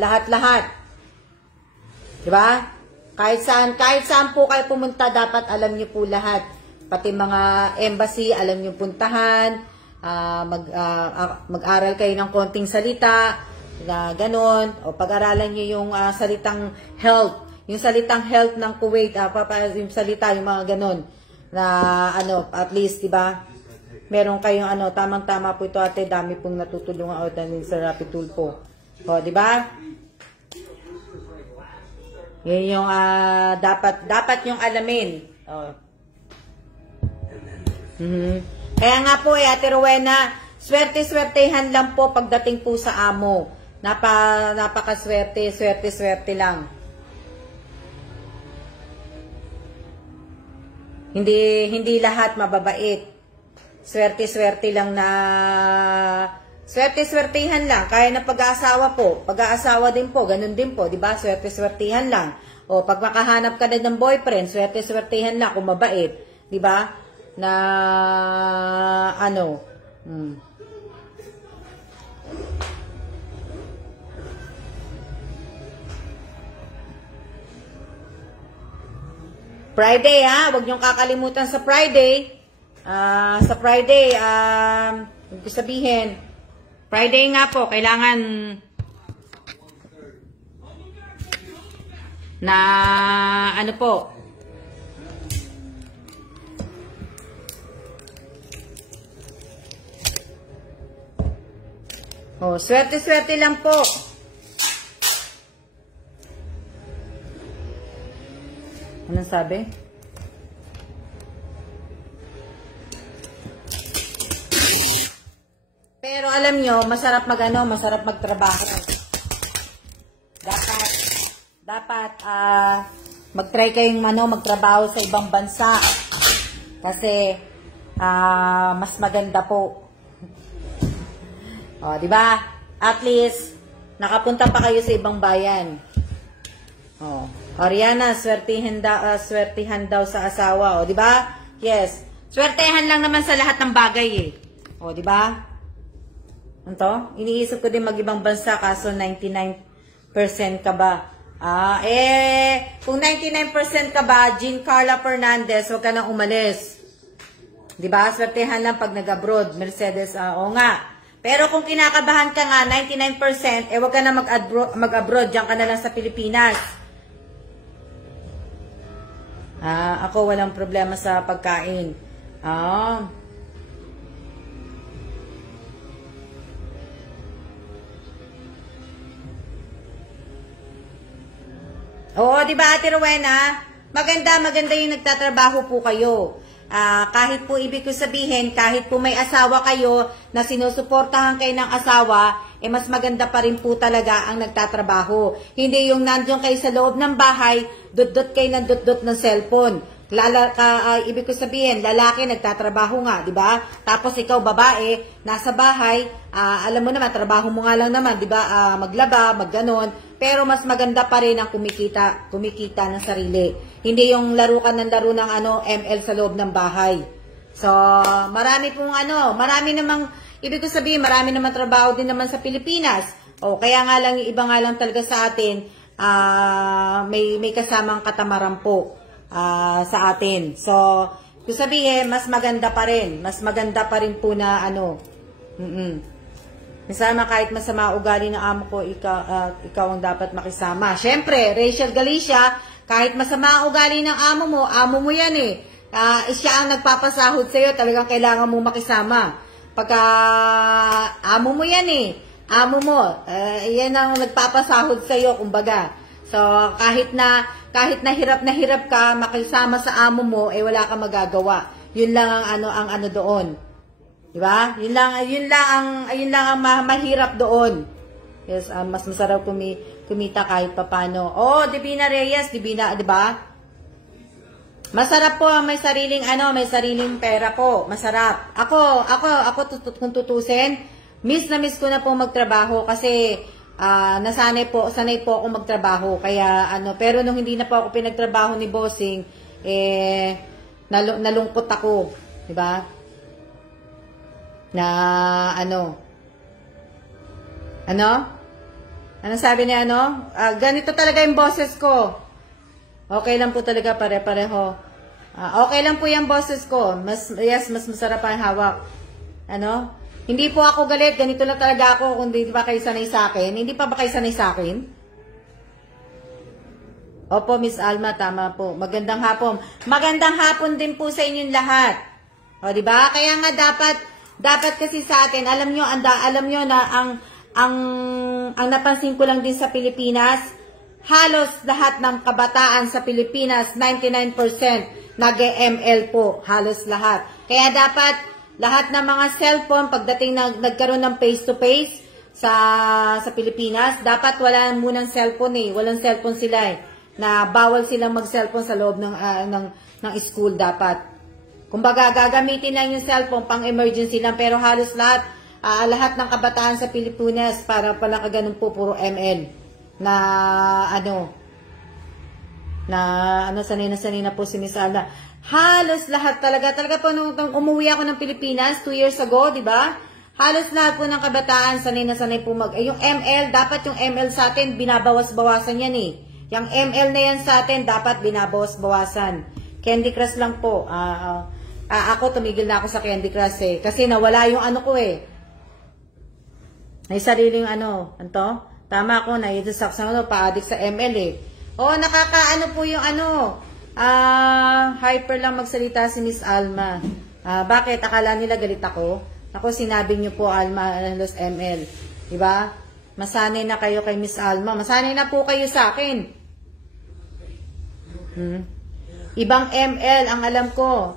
lahat-lahat, diba? Kahit saan po kayo pumunta, dapat alam niyo po lahat. Pati mga embassy, alam niyo puntahan, mag-aral kayo ng konting salita, na ganon, o pag-aralan niyo yung salitang health, yung salitang health ng Kuwait, yung salita, yung mga ganon, na ano, at least, diba? Meron kayong ano, tamang-tama po ito, ate, dami pong natutulungan o din sa Rapid Tulpo. O, di ba? Yan yung dapat yung alamin. O. Kaya nga po, ate Rowena, swerte-swertehan lang po pagdating po sa amo. Napakaswerte, swerte lang. Hindi lahat mababait. Swerte-swerte lang na, swerte-swertehan lang, kaya na pag-aasawa po, pag-aasawa din po, ganun din po, di ba? Swerte-swertehan lang. O pag makahanap ka na ng boyfriend, swerte-swertehan lang kung mabait, di ba? Na ano, Friday, huwag niyong kakalimutan sa Friday. Sa Friday, sabihin, Friday nga po, kailangan na ano po, swerte-swerte lang po. Anong sabi? Pero alam nyo, masarap masarap magtrabaho. Dapat mag-try kayong magtrabaho sa ibang bansa. Kasi mas maganda po. O, di ba? At least nakapunta pa kayo sa ibang bayan. O, Oriana, swertihan daw sa asawa, o, di ba? Yes. Swertehan lang naman sa lahat ng bagay eh. O, di ba? Ito, iniisip ko din mag-ibang bansa kaso 99% ka ba? Kung 99% ka ba, Jean Carla Fernandez, huwag ka nang umalis. Diba? Swertehan lang pag nag-abroad. Mercedes, oo nga. Pero kung kinakabahan ka nga, 99%, huwag ka na mag-abroad. Diyan ka na lang sa Pilipinas. Ako walang problema sa pagkain. Oo, di ba Ate Rowena? Maganda yung nagtatrabaho po kayo. Kahit po ibig ko sabihin, kahit po may asawa kayo na sinusuportahan kayo ng asawa, mas maganda pa rin po talaga ang nagtatrabaho. Hindi yung nandiyon kayo sa loob ng bahay, dot-dot kayo ng dot-dot ng cellphone. Ibig ko sabihin, lalaki nagtatrabaho nga, di ba? Tapos ikaw babae, nasa bahay, alam mo naman, trabaho mo nga lang naman, di ba? Maglaba, magganon. Pero mas maganda pa rin ang kumikita ng sarili. Hindi yung laro ka ng laro ng ML sa loob ng bahay. So, marami namang, ibig ko sabihin, marami namang trabaho din naman sa Pilipinas. Kaya nga lang, iba nga lang talaga sa atin, may kasamang katamaran po sa atin. So, ibig sabihin, mas maganda pa rin. Mas maganda pa rin po na Masama kahit masama ugali ng amo ko, ikaw ang dapat makisama. Siyempre, Rachel Galicia, kahit masama ang ugali ng amo mo yan eh. Siya ang nagpapasahod sa'yo, talagang kailangan mo makisama. Pagka amo mo yan eh. Amo mo, yan ang nagpapasahod sa'yo, kumbaga. So, kahit na hirap ka, makisama sa amo mo, wala kang magagawa. Yun lang ang ano doon. Diba? Yun lang ang mahirap doon. Yes, mas masarap kumita kahit papano. Divina Reyes, Divina, diba? Masarap po, may sariling pera po. Masarap. Ako kung tutusin, miss ko na po magtrabaho kasi sanay po ako magtrabaho. Kaya pero nung hindi na po ako pinagtrabaho ni Bossing, nalungkot ako, diba? Na ano sabi ni ganito talaga yung boses ko. Okay lang po talaga, pare-pareho. Okay lang po yung boses ko. Mas masarap ang hawak. Hindi po ako galit, ganito lang talaga ako. Kung hindi pa kayo sanay sa akin. Hindi pa ba kayo sanay sa akin? Opo, Miss Alma, tama po. Magandang hapon din po sa inyong lahat. Diba? Kaya nga dapat kasi sa atin, alam nyo na ang napansin ko lang din sa Pilipinas, halos lahat ng kabataan sa Pilipinas, 99% nag-ML po, halos lahat. Kaya dapat lahat ng mga cellphone, pagdating nagkaroon ng face-to-face sa Pilipinas, dapat wala munang cellphone walang cellphone sila na bawal silang mag-cellphone sa loob ng school dapat. Kumbaga, gagamitin lang yung cellphone pang emergency lang, pero halos lahat ng kabataan sa Pilipinas para pala kaganon po, puro ML. Sanay na po si Miss Alda. Halos lahat talaga po nung umuwi ako ng Pilipinas 2 years ago, di ba? Halos lahat po ng kabataan sanay po yung ML, dapat yung ML sa atin binabawas-bawasan yan eh. Yung ML na yan sa atin dapat binabawas-bawasan. Candy Crush lang po. Ako tumigil na ako sa Candy Crush kasi nawala yung ko May sariling ano, anto? Tama ko, naiisak sa ano, pa-addict sa ML eh. Oo, nakakaano po yung ano, hyper lang magsalita si Miss Alma. Bakit? Akala nila galit ako? Ako, sinabi niyo po, Alma, Los ML. Diba? Masanay na kayo kay Miss Alma. Masanay na po kayo sa akin. Ibang ML ang alam ko.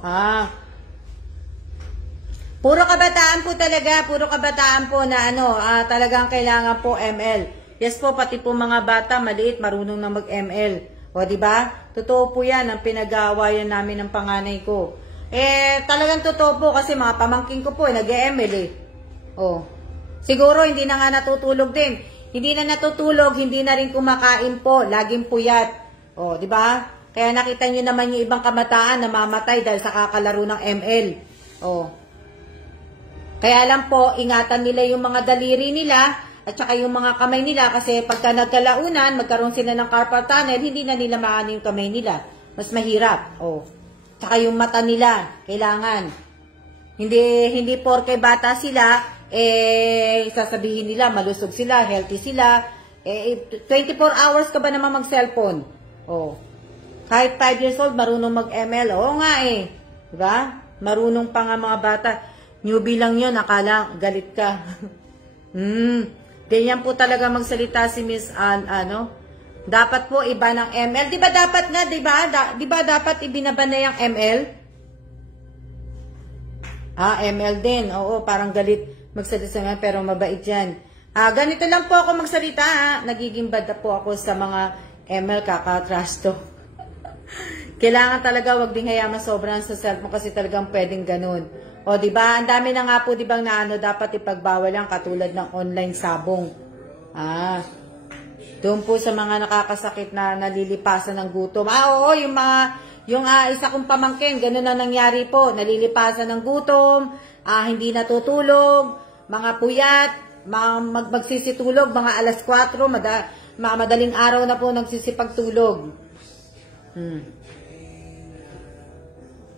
Puro kabataan po talaga. Puro kabataan po na ano, talagang kailangan po ML. Yes po, pati po mga bata, maliit, marunong na mag-ML. O, diba? Totoo po yan ang pinag-aawayan namin ng panganay ko. Talagang totoo po kasi mga pamangking ko po, nag-ML eh. O, siguro hindi na nga natutulog din. Hindi na natutulog, hindi na rin kumakain po, laging puyat. O, diba? Kaya nakita nyo naman yung ibang kabataan na mamatay dahil sa kakalaro ng ML. O, kaya lang po, ingatan nila yung mga daliri nila, at saka yung mga kamay nila kasi pagka nagkalaunan, magkaroon sila ng carpal tunnel, hindi na nila maano yung kamay nila. Mas mahirap. Tsaka yung mata nila, kailangan. Hindi porke bata sila, sasabihin nila, malusog sila, healthy sila. 24 hours ka ba naman mag-cellphone? Kahit 5 years old, marunong mag-ML. Oo nga eh. Diba? Marunong pa nga mga bata. Newbie lang yun, akala galit ka. Ganyan po talaga magsalita si Miss ano. Dapat po iba ng ML. Di ba dapat nga, di ba dapat ibinaban na yung ML? ML din. Oo, parang galit magsalita nga pero mabait yan. Ganito lang po ako magsalita. Nagiging bad na po ako sa mga ML kaka-trash to. Kailangan talaga wag din hayaan sobrang sa cellphone kasi talagang pwedeng ganun. O, diba? Ang dami na nga po, diba, na ano, dapat ipagbawal lang katulad ng online sabong. Doon po sa mga nakakasakit na nalilipasan ng gutom. Oo, yung isa kong pamangkin, ganun na nangyari po. Nalilipasan ng gutom, hindi natutulog, mga puyat, magsisitulog, mga alas 4, madaling araw na po nagsisipagtulog.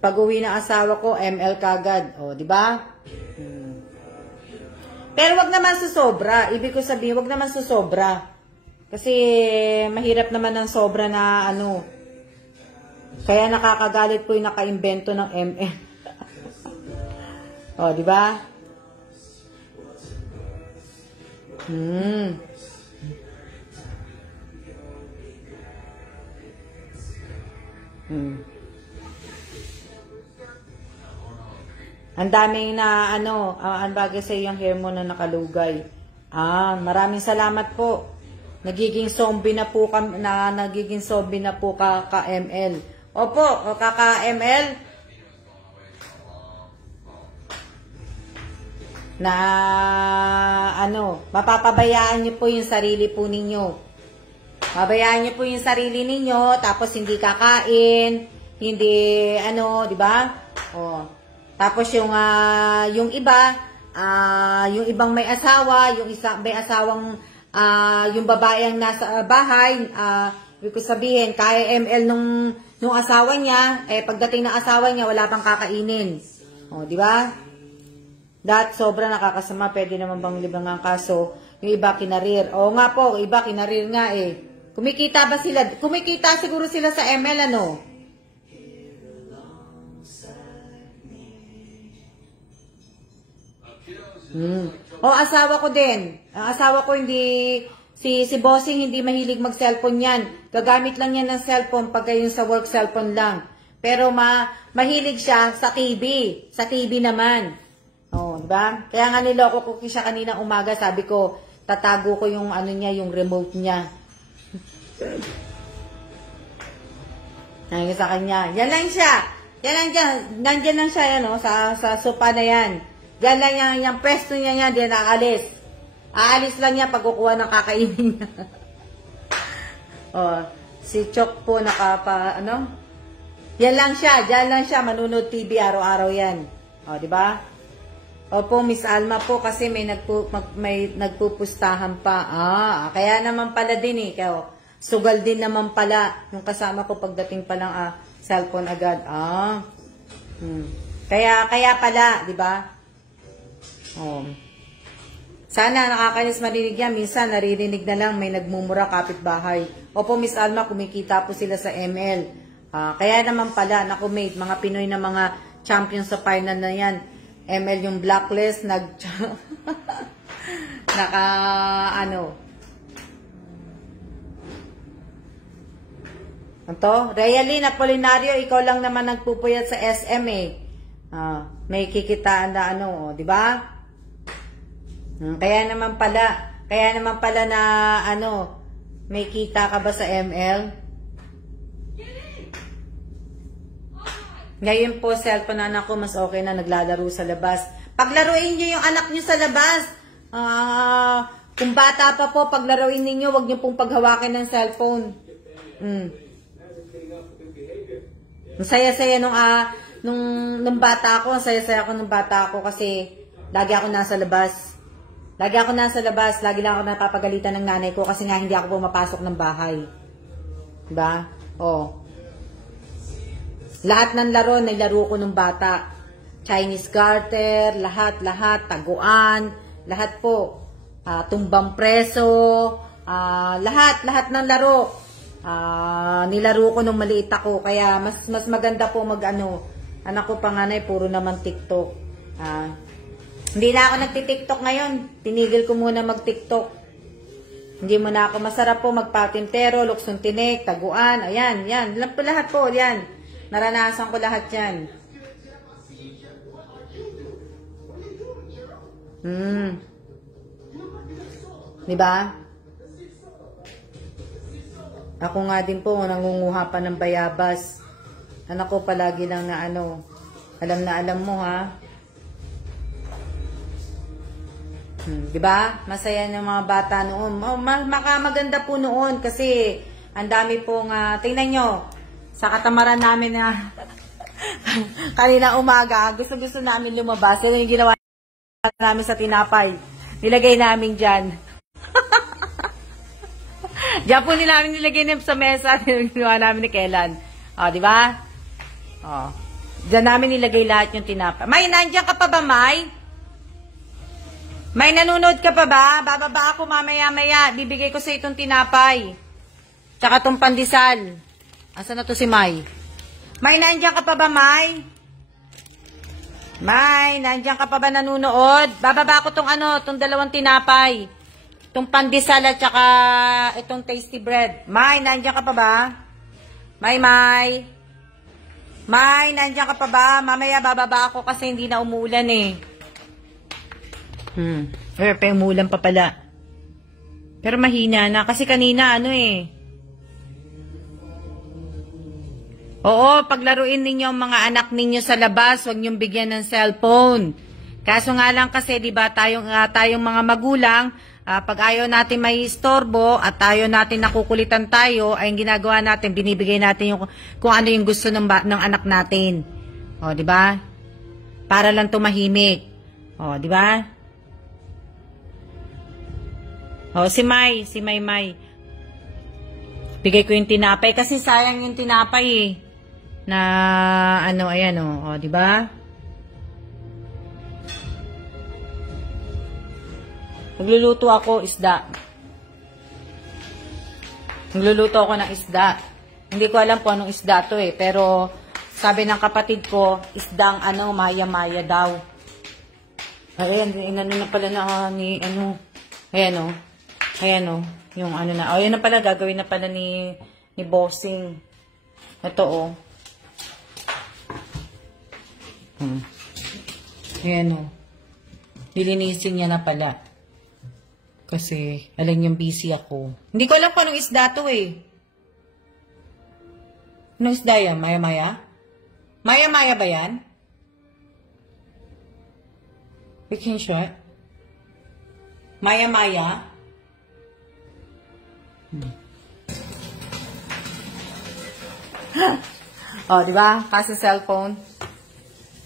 Pag-uwi ng asawa ko, ML kagad. O, di ba? Pero wag naman susobra. Ibig ko sabihin, wag naman susobra. Kasi mahirap naman ng sobra na ano. Kaya nakakagalit po yung nakaimbento ng ML. O, di ba? Ang daming na ano, ang bagay sa yung hair mo na nakalugay. Maraming salamat po. Nagiging zombie na po ka-ML. Opo, kaka-ML. Na ano, mapapabayaan niyo po yung sarili po ninyo. Pabayaan niyo po yung sarili ninyo, tapos hindi kakain, hindi ano, di ba? Tapos yung iba, yung ibang may asawa, yung isa may asawang yung babae ang nasa bahay, ibig ko sabihin, kaya ML nung asawa niya, pagdating ng asawa niya wala pang kakainin. Di ba? Sobra nakakasama, pwede naman bang libang ang kaso, yung iba kinarir. Nga po, iba kinarir nga eh. Kumikita ba sila? Kumikita siguro sila sa ML ano? Asawa ko din. Ang asawa ko hindi, si Bossing hindi mahilig mag-cellphone yan. Gagamit lang yan ng cellphone pag yung sa work cellphone lang. Pero mahilig siya sa TV. Sa TV naman. Diba? Kaya nga niloko ko siya kanina umaga. Sabi ko, tatago ko yung ano niya, yung remote niya. Nangyay sa kanya. Yan lang siya. Yan lang siya. Nandyan lang siya yan, sa sopa na yan. Diyan lang yung pwesto niya yan, diyan aalis. Aalis lang niya pag kukuha ng kakainin niya. Si Chok po ano? Yan lang siya, diyan lang siya, manunod TV araw-araw yan. Di ba? Opo, Miss Alma po, kasi may nagpupustahan pa. Kaya naman pala din eh. Sugal din naman pala yung kasama ko pagdating pa lang cellphone agad. Kaya pala, di ba? Sana nakakainis marinig yan. Minsan, naririnig na lang may nagmumura kapitbahay. Opo, Miss Alma, kumikita po sila sa ML. Kaya naman pala, naku mate, mga Pinoy na mga champion sa final na yan. ML yung blacklist, Ito, Realine Apolinario, ikaw lang naman nagpupuyat sa SM eh. May kikitaan na di ba? Kaya naman pala na may kita ka ba sa ML? Ngayon po, cellphone na anak ko, mas okay na naglalaro sa labas. Paglaruin nyo yung anak nyo sa labas. Kung bata pa po, paglaruin ninyo, wag nyo pong paghawakin ng cellphone. Ang saya-saya nung bata ako, ang saya-saya ako nung bata ako kasi lagi ako nasa labas. Lagi lang ako napapagalitan ng nanay ko kasi nga hindi ako pumapasok ng bahay. Diba? Lahat ng laro, nailaro ko nung bata. Chinese garter, lahat, taguan, lahat po. Tumbang preso, lahat ng laro. Nilaro ko nung maliit ako. Kaya mas maganda po anak ko panganay, puro naman TikTok. Hindi na ako nagti-TikTok ngayon. Tinigil ko muna mag-TikTok. Hindi mo na ako masarap po magpatintero, luksong tinik, taguan, ayan, yan. Lahat po, yan. Naranasan ko lahat yan. Diba? Ako nga din po, nangunguha pa ng bayabas. Anak ko palagi lang na alam mo ha. Diba? Masaya ng mga bata noon. Maganda po noon kasi ang dami pong, tingnan nyo, sa katamaran namin na kanina umaga, gusto namin lumabas. Yan yung ginawa namin sa tinapay. Nilagay namin dyan. Diyan po namin nilagay sa mesa. Ginawa namin ni Kellan. Di ba? Diyan namin nilagay lahat yung tinapay. May, nandiyan ka pa ba, May? May, nanonood ka pa ba? Bababa ako mamaya-maya. Bibigay ko sa itong tinapay. Tsaka itong pandesal. Asan na to si May? May, nandiyan ka pa ba, May? May, nandiyan ka pa ba nanonood? Bababa ko tong dalawang tinapay. Itong pandesal at tsaka itong tasty bread. May, nandiyan ka pa ba? May. May, nandiyan ka pa ba? Mamaya bababa ako kasi hindi na umuulan eh. Pero umuulan pa pala. Pero mahina na. Kasi kanina Oo, paglaruin ninyo ang mga anak ninyo sa labas, huwag niyong bigyan ng cellphone. Kaso nga lang kasi, di ba, tayong mga magulang, pag ayaw natin may istorbo at ayaw natin nakukulitan tayo, ay ang ginagawa natin, binibigay natin kung ano yung gusto ng anak natin. O, di ba? Para lang tumahimik. O, di ba? O, si May. Bigay ko yung tinapay kasi sayang yung tinapay eh. Na ayan o, di ba? Nagluluto ako isda. Nagluluto ako ng isda. Hindi ko alam kung anong isda to eh, pero sabi ng kapatid ko, isdang maya-maya daw. Ayan, na pala na ayan o, yung na. Ayan na pala, gagawin na pala ni Bossing. Ito o. Ayan o. Lilinisin niya na pala. Kasi, alam yung busy ako. Hindi ko alam kung anong isda to eh. Anong isda yan? Maya-maya? Maya-maya ba yan? We can share. Maya-maya? Di ba? Kasi cellphone.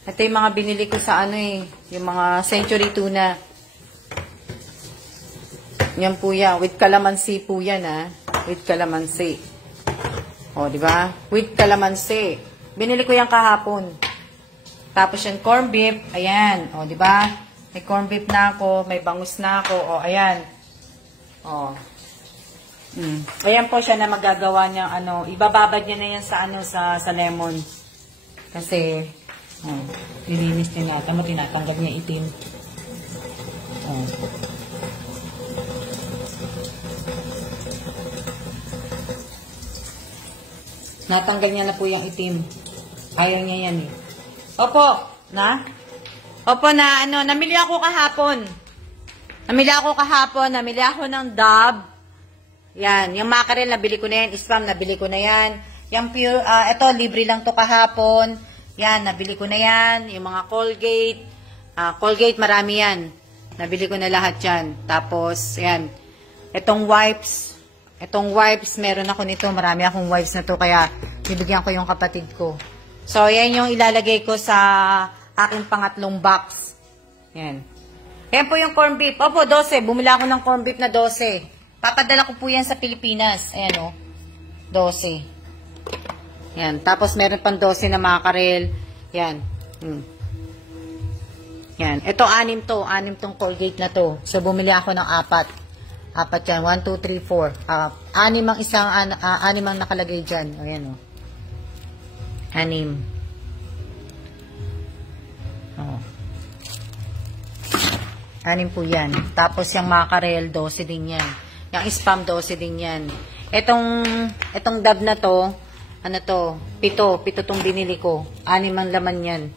Ito yung mga binili ko sa yung mga century tuna. Yan po yan. With calamansi po yan, With calamansi. Di ba? With calamansi. Binili ko yan kahapon. Tapos yung corned beef. Ayan. Di ba? May corn beef na ako, may bangus na ako. O, ayan. O. Ayan po siya na magagawa niya, ano, ibababad niya na yan sa, ano, sa lemon. Kasi, nilinis niya yata mo, tinatanggal niya itim. Natanggal niya na po yung itim. Ayaw niya yan eh. Opo, na? Opo na, ano, namili ako kahapon. Namili ako ng Dove. Yan, yung mackerel, nabili ko na yan. Spam, nabili ko na yan. Yung pure, ito, libre lang to kahapon. Yan, nabili ko na yan. Yung mga Colgate. Colgate, marami yan. Nabili ko na lahat yan. Tapos, yan. Itong wipes, meron ako nito. Marami akong wipes na to. Kaya, bibigyan ko yung kapatid ko. So, yan yung ilalagay ko sa aking pangatlong box. Yan. Yan po yung corn beef. Opo, 12. Bumila ako ng corn beef na 12. Papadala ko po yan sa Pilipinas. Ayan o. 12. Yan. Tapos, meron pang 12 na mackerel. Yan. Yan. Ito, 6 to. 6 tong Colgate na to. So, bumili ako ng 4. 4 yan. 1, 2, 3, 4. 6 ang nakalagay dyan. Ayan o. 6. Oh. 6 po yan. Tapos yung mackerel, 12 din yan. Yung spam, 12 din yan. Itong dab na to, ano to, 7 tong binili ko. 6 ang laman yan.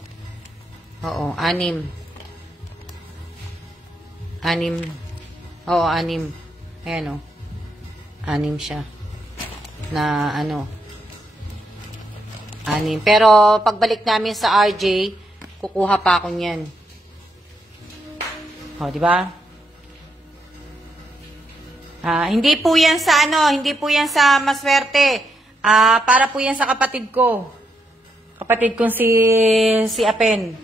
Oo, 6. 6. Oo, 6. Ayan o. 6 siya. Na ano. 6. Pero pagbalik namin sa RJ, kukuha pa ako niyan. O, di ba? Hindi po yan sa ano, hindi po yan sa maswerte. Para po yan sa kapatid ko. Kapatid kong si Apen.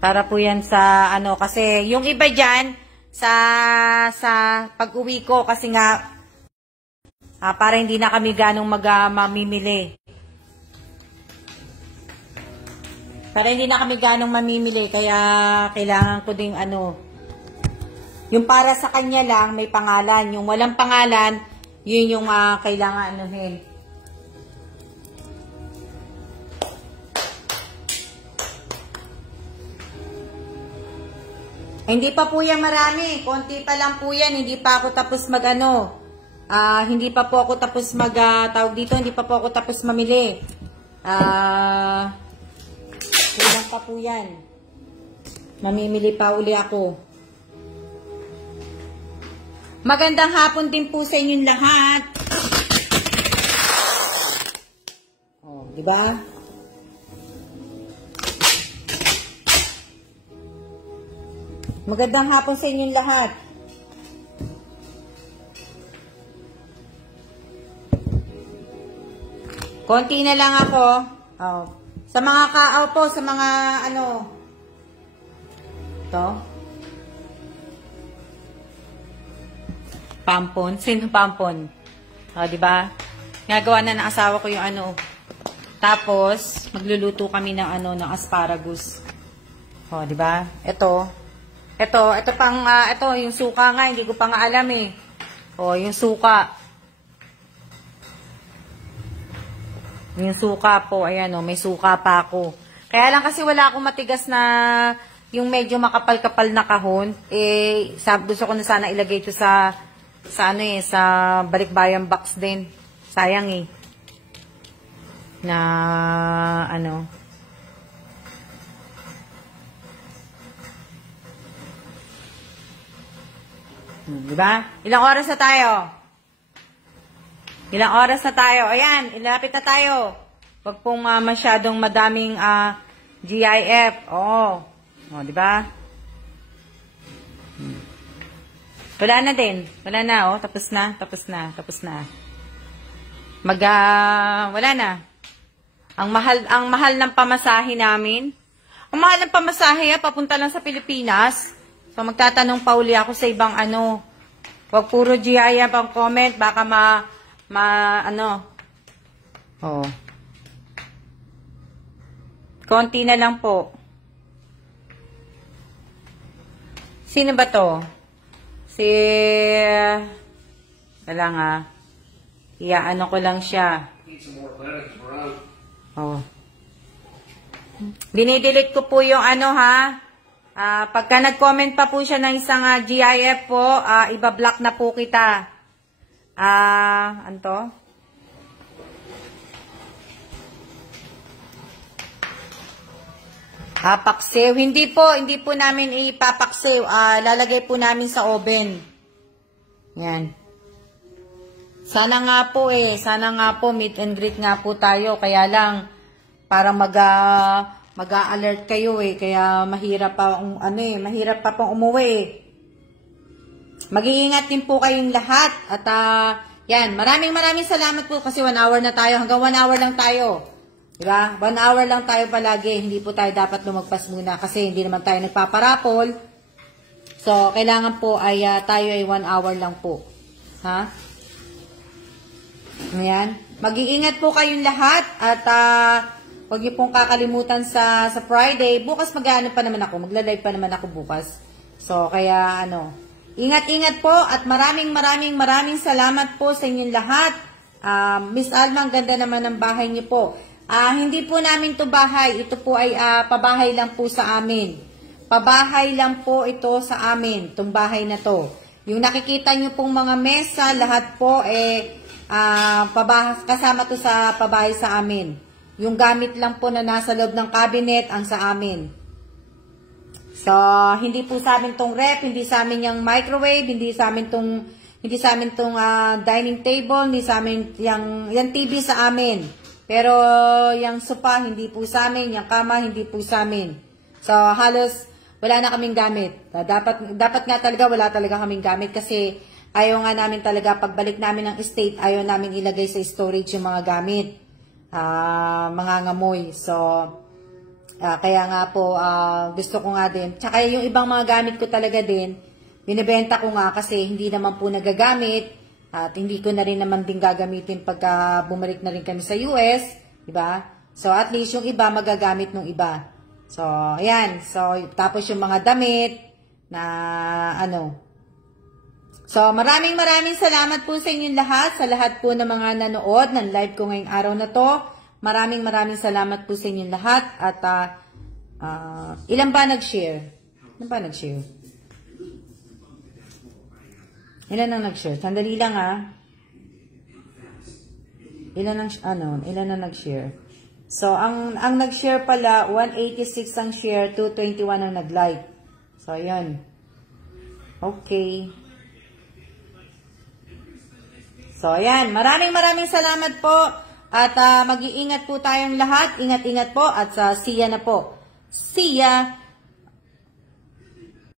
Para po yan sa ano, kasi yung iba dyan, sa pag-uwi ko, kasi nga, para hindi na kami ganong mamimili. Para hindi na kami ganong mamimili, kaya kailangan ko ding ano, yung para sa kanya lang, may pangalan. Yung walang pangalan, yun yung kailangan anuhin. Hindi pa po yan marami. Konti pa lang po yan. Hindi pa ako tapos mag-ano. Hindi pa po ako tapos tawag dito, hindi pa po ako tapos mamili. Kulang pa po yan. Mamimili pa uli ako. Magandang hapon din po sa inyong lahat. Oh, di ba? Magandang hapon sa inyong lahat. Konti na lang ako. Oh. Sa mga po, sa mga ano. Ito. Pampon. Sino pampon? O, diba? Nagawa na ng asawa ko yung ano. Tapos, magluluto kami ng ano, ng asparagus. O, diba? Ito pang, ito, yung suka nga, hindi ko pa nga alam eh. O, yung suka. Yung suka po, ayan o, may suka pa ako. Kaya lang kasi wala akong matigas na, yung medyo makapal-kapal na kahon. Eh, gusto ko na sana ilagay ito sa ano eh, sa balikbayan box din. Sayang eh. Na, ano. Diba? Ilang oras na tayo? Ilang oras na tayo? Ayan, ilapit na tayo. Huwag pong masyadong madaming GIF. Oo. O, diba? Wala na din. Wala na, oh. Tapos na. Wala na. Ang mahal ng pamasahe namin. Ang mahal ng pamasahe, papunta lang sa Pilipinas. So, magtatanong pa uli ako sa ibang ano. Huwag puro GIF ang comment. Baka ano. Oh. Konti na lang po. Sino ba to? Si... Wala nga. Iyaano ko lang siya. Oh. Dinidelete ko po yung ano ha. Pagka nag-comment pa po siya ng isang GIF po, iba-block na po kita. Ano to? Paksiw. Hindi po namin ipapaksiw. Lalagay po namin sa oven. Yan. Sana nga po meet and greet nga po tayo. Kaya lang, parang mag-a-alert kayo kaya mahirap pa mahirap pa pong umuwi Mag-iingat din po kayong lahat at yan, maraming salamat po kasi 1 hour na tayo, hanggang 1 hour lang tayo. Diba? 1 hour lang tayo palagi, hindi po tayo dapat lumagpas muna kasi hindi naman tayo nagpaparapol. So, kailangan po ay tayo ay 1 hour lang po. Ha? Ayan. Mag-iingat po kayong lahat at huwag niyo pong kakalimutan sa Friday. Bukas mag-ano pa naman ako. Magla-live pa naman ako bukas. So, kaya ingat-ingat po at maraming salamat po sa inyong lahat. Miss Alma, ang ganda naman ng bahay niyo po. Hindi po namin to bahay. Ito po ay pabahay lang po sa amin. Pabahay lang po ito sa amin, itong bahay na to. Yung nakikita niyo pong mga mesa, lahat po kasama to sa pabahay sa amin. Yung gamit lang po na nasa loob ng cabinet ang sa amin. So, hindi po sa amin tong rep, hindi sa amin yung microwave, hindi sa amin tong dining table, hindi sa amin yung TV sa amin. Pero yung sofa hindi po sa amin, yung kama hindi po sa amin. So, halos wala na kaming gamit. Dapat nga talaga wala talaga kaming gamit kasi ayaw nga namin talaga pagbalik namin ng estate, ayaw namin ilagay sa storage yung mga gamit. Mga ngamoy. So, kaya nga po, gusto ko nga din. Tsaka yung ibang mga gamit ko talaga din, binibenta ko nga kasi hindi naman po nagagamit at hindi ko na rin naman din gagamitin pagka bumalik na rin kami sa US. Diba? So, at least yung iba magagamit ng iba. So, ayan. So, tapos yung mga damit na So, maraming salamat po sa inyong lahat, sa lahat po ng mga nanood ng live ko ngayong araw na to. Maraming salamat po sa inyong lahat at ilan ba nag-share? Ilan ba nag-share? Ilan ang nag-share? Sandali lang Ilan ang nag-share? So, ang nag-share pala, 186 ang share, 221 ang nag-like. So, ayun. Okay. So, ayan. Maraming salamat po. At mag-iingat po tayong lahat. Ingat-ingat po. At see ya na po. See ya!